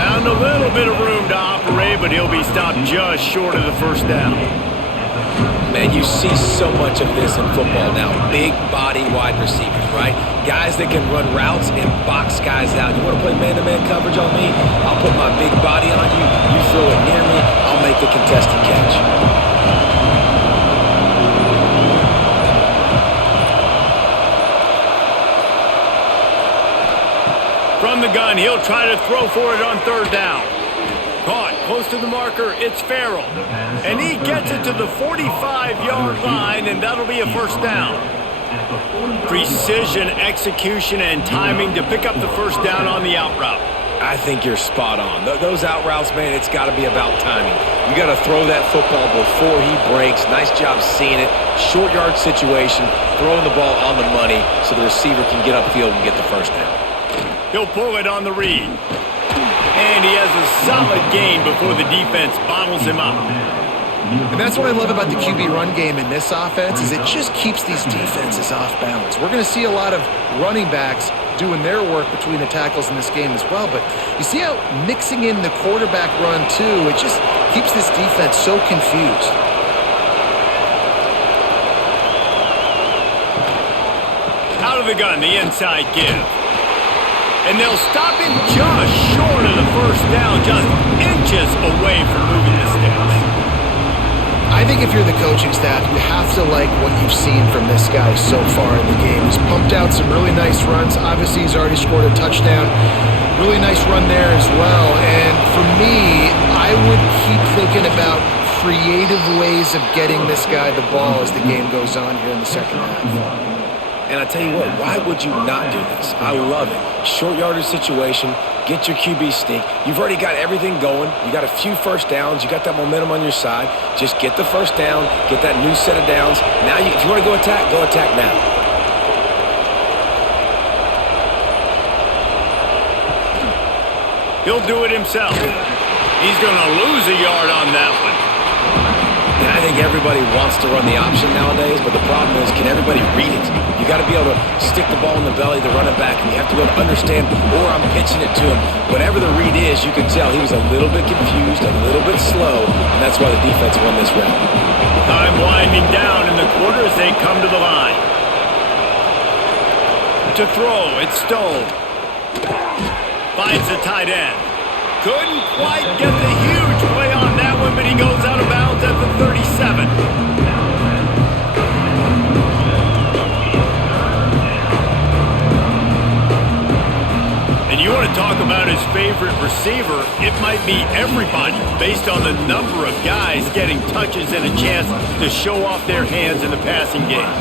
Found a little bit of room to operate, but he'll be stopped just short of the 1st down. Man, you see so much of this in football now. Big body wide receivers, right? Guys that can run routes and box guys out. You want to play man-to-man coverage on me? I'll put my big body on you. You throw it near me, I'll make the contested catch. From the gun, he'll try to throw for it on 3rd down. Caught close to the marker, it's Farrell. And he gets it to the 45-yard line, and that'll be a 1st down. Precision, execution, and timing to pick up the first down on the out route. I think you're spot on. Those out routes, man, it's got to be about timing. You got to throw that football before he breaks. Nice job seeing it. Short yard situation, throwing the ball on the money so the receiver can get upfield and get the first down. He'll pull it on the read. And he has a solid gain before the defense bottles him up. And that's what I love about the QB run game in this offense is it just keeps these defenses off balance. We're going to see a lot of running backs doing their work between the tackles in this game as well. But you see how mixing in the quarterback run too, it just keeps this defense so confused. Out of the gun, the inside give. And they'll stop him just short of the first down, just inches away from moving the sticks. I think if you're the coaching staff, you have to like what you've seen from this guy so far in the game. He's pumped out some really nice runs. Obviously, he's already scored a touchdown. Really nice run there as well. And for me, I would keep thinking about creative ways of getting this guy the ball as the game goes on here in the second half. And I tell you what, why would you not do this? I love it. Short yardage situation, get your QB sneak. You've already got everything going. You got a few first downs. You got that momentum on your side. Just get the first down, get that new set of downs. Now, if you want to go attack now. He'll do it himself. He's going to lose a yard on that one. And I think everybody wants to run the option nowadays, but the problem is, can everybody read it? You got to be able to stick the ball in the belly, the running back, and you have to be able to understand, or I'm pitching it to him. Whatever the read is, you can tell he was a little bit confused, a little bit slow, and that's why the defense won this round. Time winding down in the quarter as they come to the line. To throw, it's Stone. Finds the tight end. Couldn't quite get the huge play on that one, but he goes out of bounds at the 37. And you want to talk about his favorite receiver, it might be everybody based on the number of guys getting touches and a chance to show off their hands in the passing game.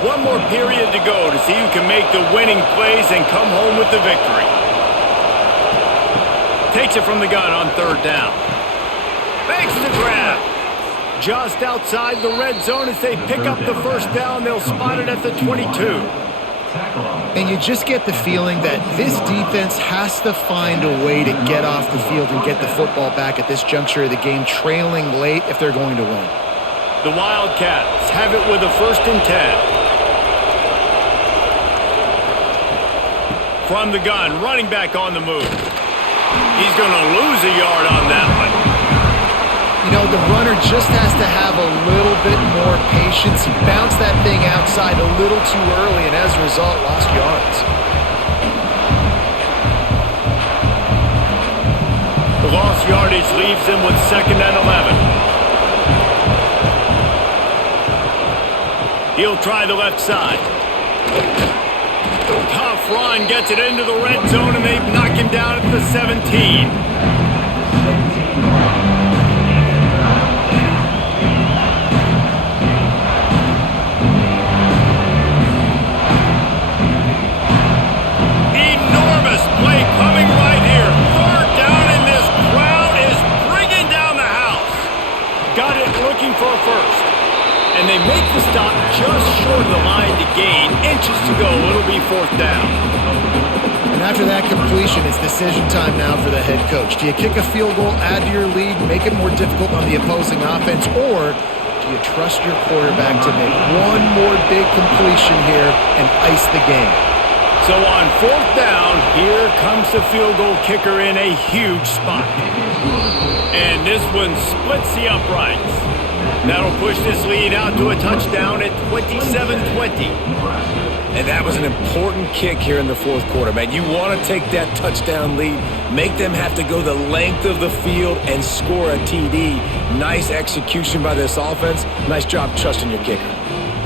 One more period to go to see who can make the winning plays and come home with the victory. Takes it from the gun on third down. Makes the grab. Just outside the red zone as they pick up the first down. They'll spot it at the 22. And you just get the feeling that this defense has to find a way to get off the field and get the football back at this juncture of the game, trailing late if they're going to win. The Wildcats have it with a 1st and 10. From the gun, running back on the move. He's going to lose a yard on that one. You know, the runner just has to have a little bit more patience. He bounced that thing outside a little too early and as a result lost yards. The lost yardage leaves him with 2nd and 11. He'll try the left side. Tough run, gets it into the red zone, and they knock him down at the 17. Enormous play coming right here. 3rd down, and this crowd is bringing down the house. Got it looking for a first. And they make the stop just short of the line to gain. Inches to go. It'll be 4th down. And after that completion, it's decision time now for the head coach. Do you kick a field goal, add to your lead, make it more difficult on the opposing offense, or do you trust your quarterback to make one more big completion here and ice the game? So on 4th down, here comes the field goal kicker in a huge spot. And this one splits the uprights. That'll push this lead out to a touchdown at 27-20. And that was an important kick here in the 4th quarter, man. You want to take that touchdown lead, make them have to go the length of the field and score a TD. Nice execution by this offense. Nice job trusting your kicker.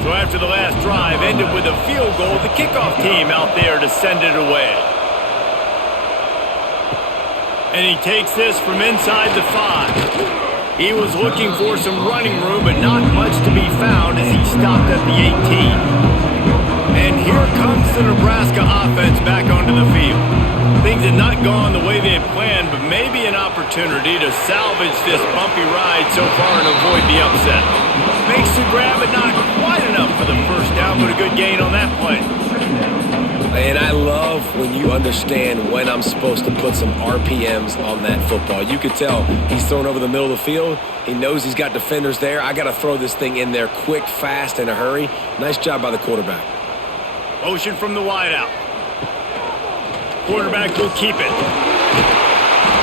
So after the last drive ended with a field goal, the kickoff team out there to send it away. And he takes this from inside the 5. He was looking for some running room, but not much to be found as he stopped at the 18. And here comes the Nebraska offense back onto the field. Things had not gone the way they had planned, but maybe an opportunity to salvage this bumpy ride so far and avoid the upset. Makes the grab, but not quite enough for the first down, but a good gain on that play. And I love when you understand when I'm supposed to put some RPMs on that football. You could tell he's throwing over the middle of the field. He knows he's got defenders there. I got to throw this thing in there quick, fast, in a hurry. Nice job by the quarterback. Motion from the wideout. Quarterback will keep it.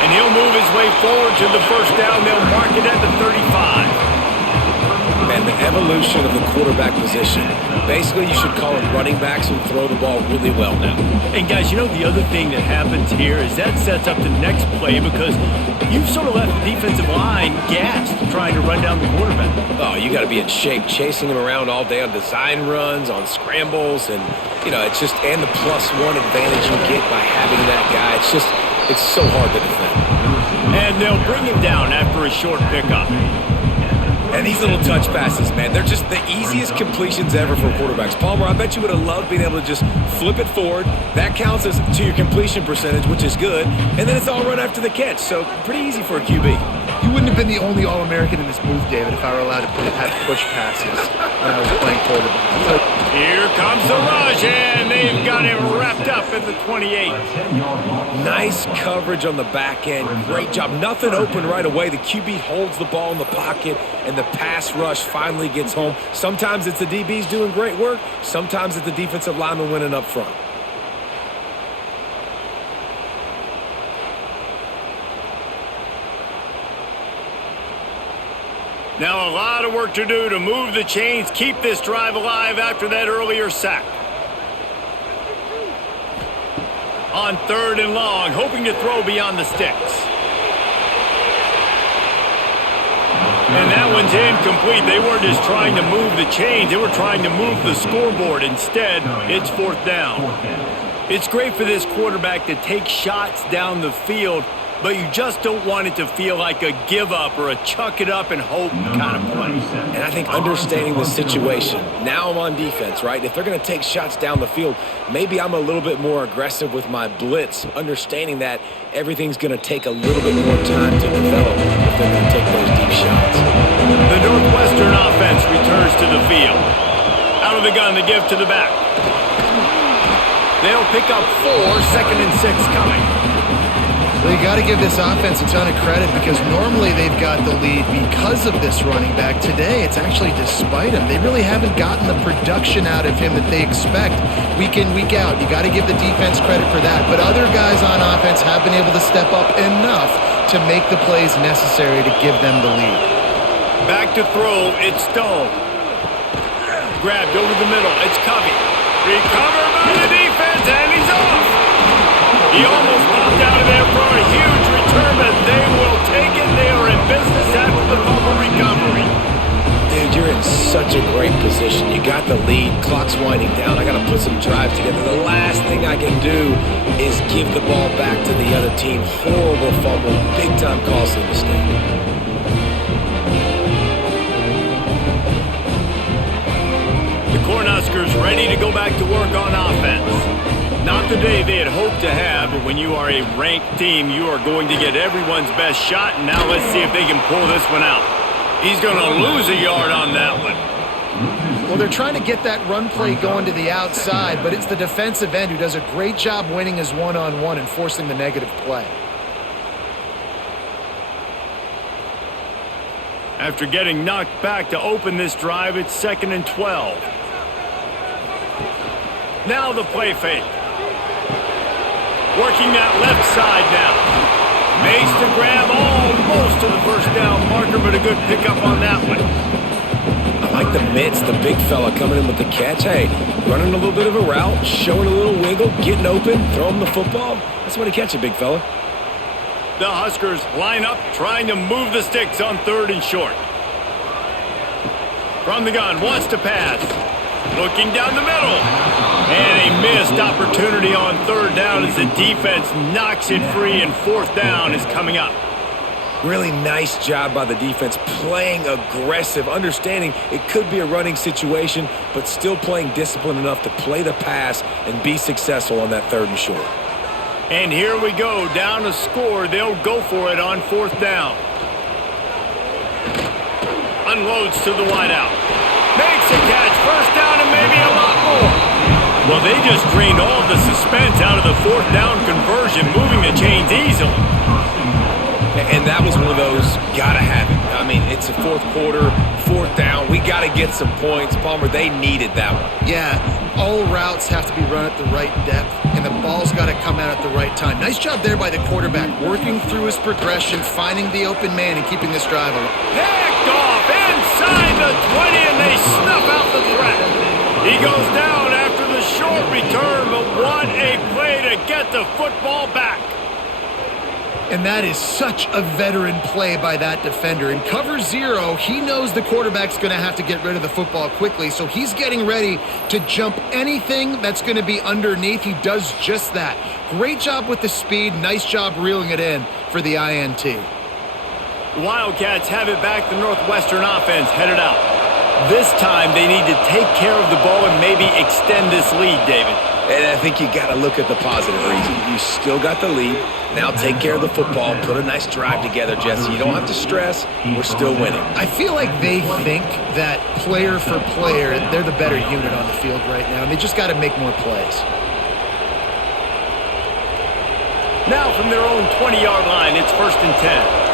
And he'll move his way forward to the first down. They'll mark it at the 35. Man, the evolution of the quarterback position. Basically, you should call them running backs who throw the ball really well now. And guys, you know the other thing that happens here is that sets up the next play because you've sort of left the defensive line gassed trying to run down the quarterback. Oh, you got to be in shape, chasing him around all day on design runs, on scrambles, and, you know, it's just, and the +1 advantage you get by having that guy. It's so hard to defend. And they'll bring him down after a short pickup. And these little touch passes, man, they're just the easiest completions ever for quarterbacks. Palmer, I bet you would have loved being able to just flip it forward. That counts as to your completion percentage, which is good. And then it's all run after the catch. So pretty easy for a QB. You wouldn't have been the only All-American in this booth, David, if I were allowed to have push passes when I was playing quarterback. Here comes the rush, and they've got him wrapped up at the 28. Nice coverage on the back end. Great job. Nothing open right away. The QB holds the ball in the pocket, and the pass rush finally gets home. Sometimes it's the DBs doing great work. Sometimes it's the defensive lineman winning up front. Now a lot of work to do to move the chains, keep this drive alive after that earlier sack. On 3rd and long, hoping to throw beyond the sticks. And that one's incomplete. They weren't just trying to move the chains, they were trying to move the scoreboard. Instead, it's 4th down. It's great for this quarterback to take shots down the field, but you just don't want it to feel like a give-up or a chuck-it-up-and-hope kind of play. And I think understanding the situation, now I'm on defense, right? If they're going to take shots down the field, maybe I'm a little bit more aggressive with my blitz, understanding that everything's going to take a little bit more time to develop if they're going to take those deep shots. The Northwestern offense returns to the field. Out of the gun, the give to the back. They'll pick up 4, 2nd and 6 coming. Well, you got to give this offense a ton of credit because normally they've got the lead because of this running back. Today, it's actually despite him. They really haven't gotten the production out of him that they expect week in, week out. You got to give the defense credit for that. But other guys on offense have been able to step up enough to make the plays necessary to give them the lead. Back to throw, it's Stone. Grabbed over the middle, it's Covey. Recovered by the defense, and he's off. He almost popped out of there for a huge return, but they will take it. They are in business after the fumble recovery. Dude, you're in such a great position. You got the lead. Clock's winding down. I got to put some drives together. The last thing I can do is give the ball back to the other team. Horrible fumble. Big-time costly mistake. The Cornhuskers ready to go back to work on offense. Not the day they had hoped to have, but when you are a ranked team, you are going to get everyone's best shot, and now let's see if they can pull this one out. He's going to lose a yard on that one. Well, they're trying to get that run play going to the outside, but it's the defensive end who does a great job winning his one-on-one and forcing the negative play. After getting knocked back to open this drive, it's 2nd and 12. Now the play fake. Working that left side now. Makes the grab almost to the first down marker, but a good pickup on that one. I like the mitts, the big fella coming in with the catch. Hey, running a little bit of a route, showing a little wiggle, getting open, throwing the football. That's when he catch it, big fella. The Huskers line up, trying to move the sticks on 3rd and short. From the gun, wants to pass. Looking down the middle. And a missed opportunity on 3rd down as the defense knocks it free, and 4th down is coming up. Really nice job by the defense, playing aggressive, understanding it could be a running situation, but still playing disciplined enough to play the pass and be successful on that 3rd and short. And here we go, down a score. They'll go for it on 4th down. Unloads to the wideout. Makes a catch, 1st down and maybe a lot more. Well, they just drained all the suspense out of the 4th down conversion, moving the chains easily. And that was one of those, gotta have it. I mean, it's the 4th quarter, 4th down. We gotta get some points. Palmer, they needed that one. Yeah, all routes have to be run at the right depth, and the ball's got to come out at the right time. Nice job there by the quarterback, working through his progression, finding the open man, and keeping this drive alive. Picked off inside the 20, and they snuff out the threat. He goes down after the short return, but what a play to get the football back. And that is such a veteran play by that defender. In cover 0, he knows the quarterback's going to have to get rid of the football quickly, so he's getting ready to jump anything that's going to be underneath. He does just that. Great job with the speed. Nice job reeling it in for the INT. The Wildcats have it back. The Northwestern offense headed out. This time they need to take care of the ball and maybe extend this lead, David. And I think you got to look at the positive reason. You still got the lead. Now take care of the football. Put a nice drive together, Jesse. You don't have to stress. We're still winning. I feel like they think that player for player, they're the better unit on the field right now, and they just got to make more plays. Now from their own 20-yard line, it's 1st and 10.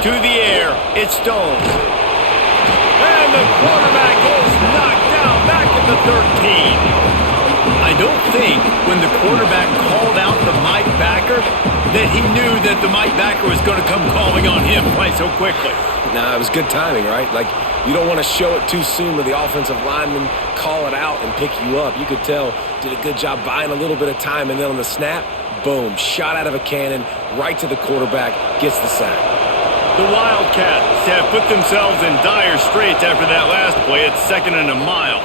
To the air, it's Stone. And the quarterback is knocked down back at the 13. I don't think when the quarterback called out the Mike backer that he knew that the Mike backer was going to come calling on him quite so quickly. Nah, it was good timing, right? Like, you don't want to show it too soon with the offensive lineman call it out and pick you up. You could tell, did a good job buying a little bit of time, and then on the snap, boom, shot out of a cannon, right to the quarterback, gets the sack. The Wildcats have put themselves in dire straits after that last play. It's 2nd and a mile.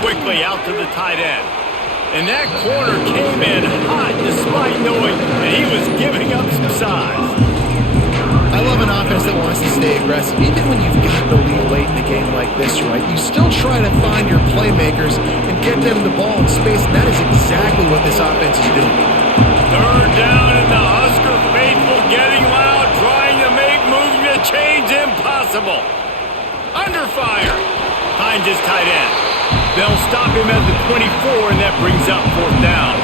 Quickly out to the tight end. And that corner came in hot despite knowing that he was giving up some size. I love an offense that wants to stay aggressive. Even when you've got the lead late in a game like this, right, you still try to find your playmakers and get them the ball in space, and that is exactly what this offense is doing. 3rd down, and the Husker faithful getting loud, trying to make moving the chains impossible. Under fire. Finds his tight end. They'll stop him at the 24, and that brings up 4th down.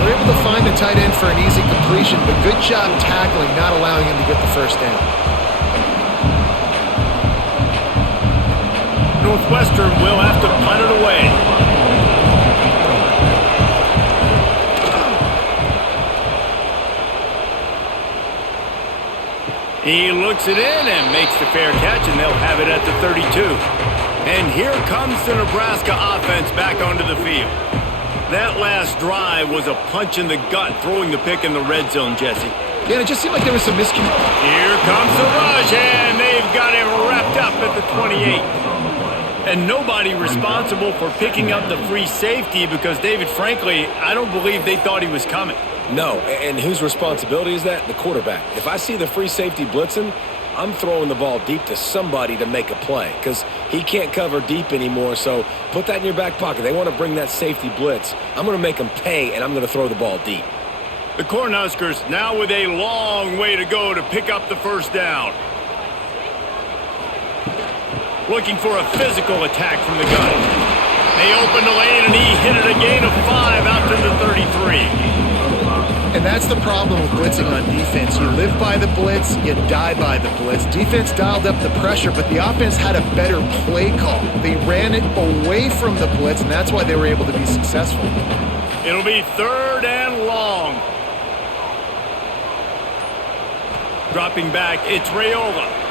They're able to find the tight end for an easy completion, but good job tackling, not allowing him to get the 1st down. Northwestern will have to punt it away. He looks it in and makes the fair catch, and they'll have it at the 32. And here comes the Nebraska offense back onto the field. That last drive was a punch in the gut, throwing the pick in the red zone, Jesse. Yeah, it just seemed like there was some miscommunication. Here comes the rush, and they've got him wrapped up at the 28. And nobody responsible for picking up the free safety because, David, frankly, I don't believe they thought he was coming. No, and whose responsibility is that? The quarterback. If I see the free safety blitzing, I'm throwing the ball deep to somebody to make a play because he can't cover deep anymore, so put that in your back pocket. They want to bring that safety blitz. I'm going to make them pay, and I'm going to throw the ball deep. The Cornhuskers now with a long way to go to pick up the 1st down. Looking for a physical attack from the gun. They opened the lane, and he hit it a gain of 5 out to the 33. And that's the problem with blitzing on defense. You live by the blitz, you die by the blitz. Defense dialed up the pressure, but the offense had a better play call. They ran it away from the blitz, and that's why they were able to be successful. It'll be 3rd and long. Dropping back, it's Raiola.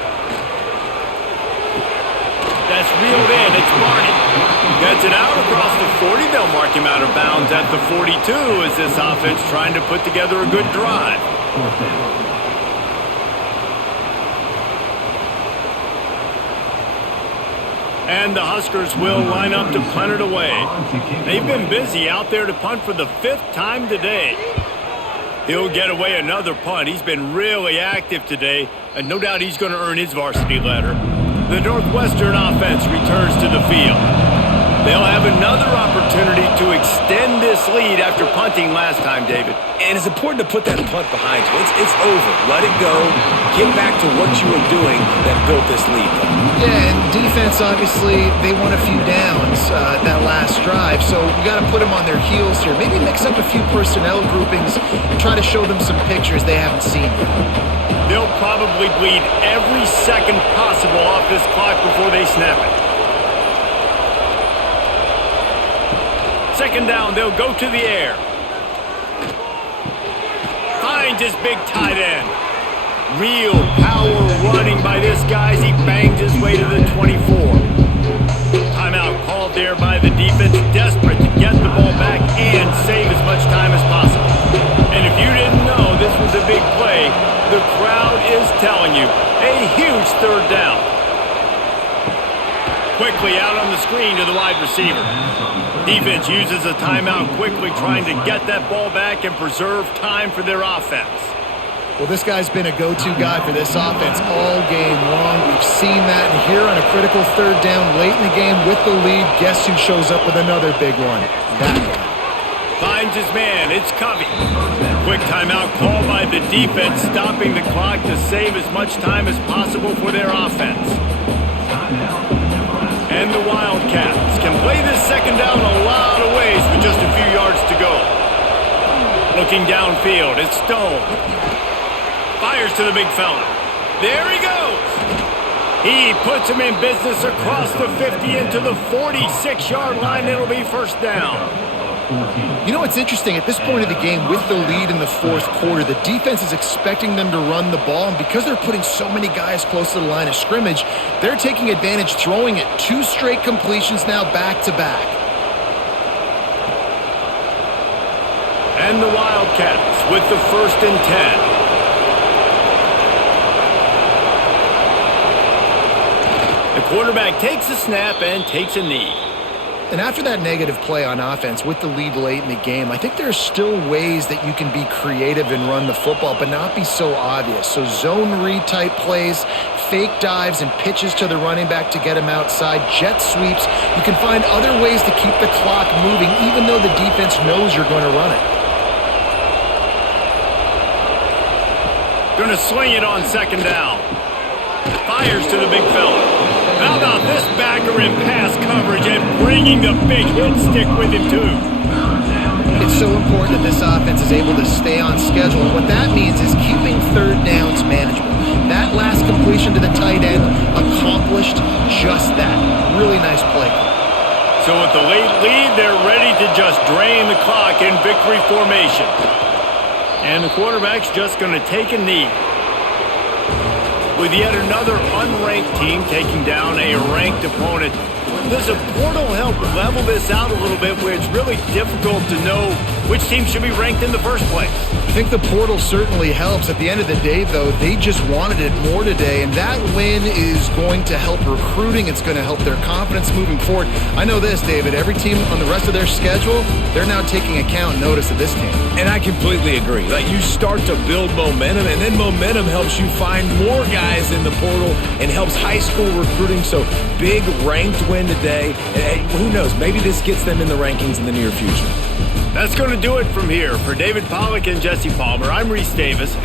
That's reeled in, it's Barney. Gets it out across the 40. They'll mark him out of bounds at the 42 as this offense trying to put together a good drive. And the Huskers will line up to punt it away. They've been busy out there to punt for the 5th time today. He'll get away another punt. He's been really active today, and no doubt he's going to earn his varsity letter. The Northwestern offense returns to the field. They'll have another opportunity to extend this lead after punting last time, David. And it's important to put that punt behind you. It's over. Let it go. Get back to what you were doing that built this lead. Yeah, and defense, obviously, they won a few downs that last drive, so we got to put them on their heels here. Maybe mix up a few personnel groupings and try to show them some pictures they haven't seen yet. They'll probably bleed every second possible off this clock before they snap it. Second down, they'll go to the air. Finds his big tight end. Real power running by this guy as he bangs his way to the 24. Timeout called there by the defense, desperate to get the ball back and save as much time as possible. And if you didn't know this was a big play, the crowd is telling you, a huge third down. Quickly out on the screen to the wide receiver. Defense uses a timeout quickly, trying to get that ball back and preserve time for their offense. Well, this guy's been a go-to guy for this offense all game long. We've seen that, and here on a critical third down late in the game with the lead, guess who shows up with another big one? That guy. Finds his man. It's Covey. Quick timeout called by the defense, stopping the clock to save as much time as possible for their offense. And the Wildcats can play this second down a lot of ways with just a few yards to go. Looking downfield, it's Stone. Fires to the big fella. There he goes. He puts him in business across the 50 into the 46-yard line. It'll be first down. You know what's interesting? At this point of the game, with the lead in the fourth quarter, the defense is expecting them to run the ball, and because they're putting so many guys close to the line of scrimmage, they're taking advantage, throwing it. 2 straight completions now back-to-back. And the Wildcats with the 1st and 10. The quarterback takes a snap and takes a knee. And after that negative play on offense with the lead late in the game, I think there are still ways that you can be creative and run the football, but not be so obvious. So zone read type plays, fake dives and pitches to the running back to get him outside, jet sweeps. You can find other ways to keep the clock moving even though the defense knows you're going to run it. Going to swing it on second down. Fires to the big fella. How about this backer in pass coverage and bringing the big hit stick with him too? It's so important that this offense is able to stay on schedule. And what that means is keeping third downs manageable. That last completion to the tight end accomplished just that. Really nice play. So with the late lead, they're ready to just drain the clock in victory formation. And the quarterback's just going to take a knee. With yet another unranked team taking down a ranked opponent, does a portal help level this out a little bit where it's really difficult to know which team should be ranked in the first place? I think the portal certainly helps. At the end of the day, though, they just wanted it more today, and that win is going to help recruiting. It's going to help their confidence moving forward. I know this, David. Every team on the rest of their schedule, they're now taking account notice of this team. And I completely agree. Like, you start to build momentum, and then momentum helps you find more guys in the portal and helps high school recruiting. So big ranked win today. And who knows? Maybe this gets them in the rankings in the near future. That's going to do it from here. For David Pollack and Jesse Palmer, I'm Reese Davis.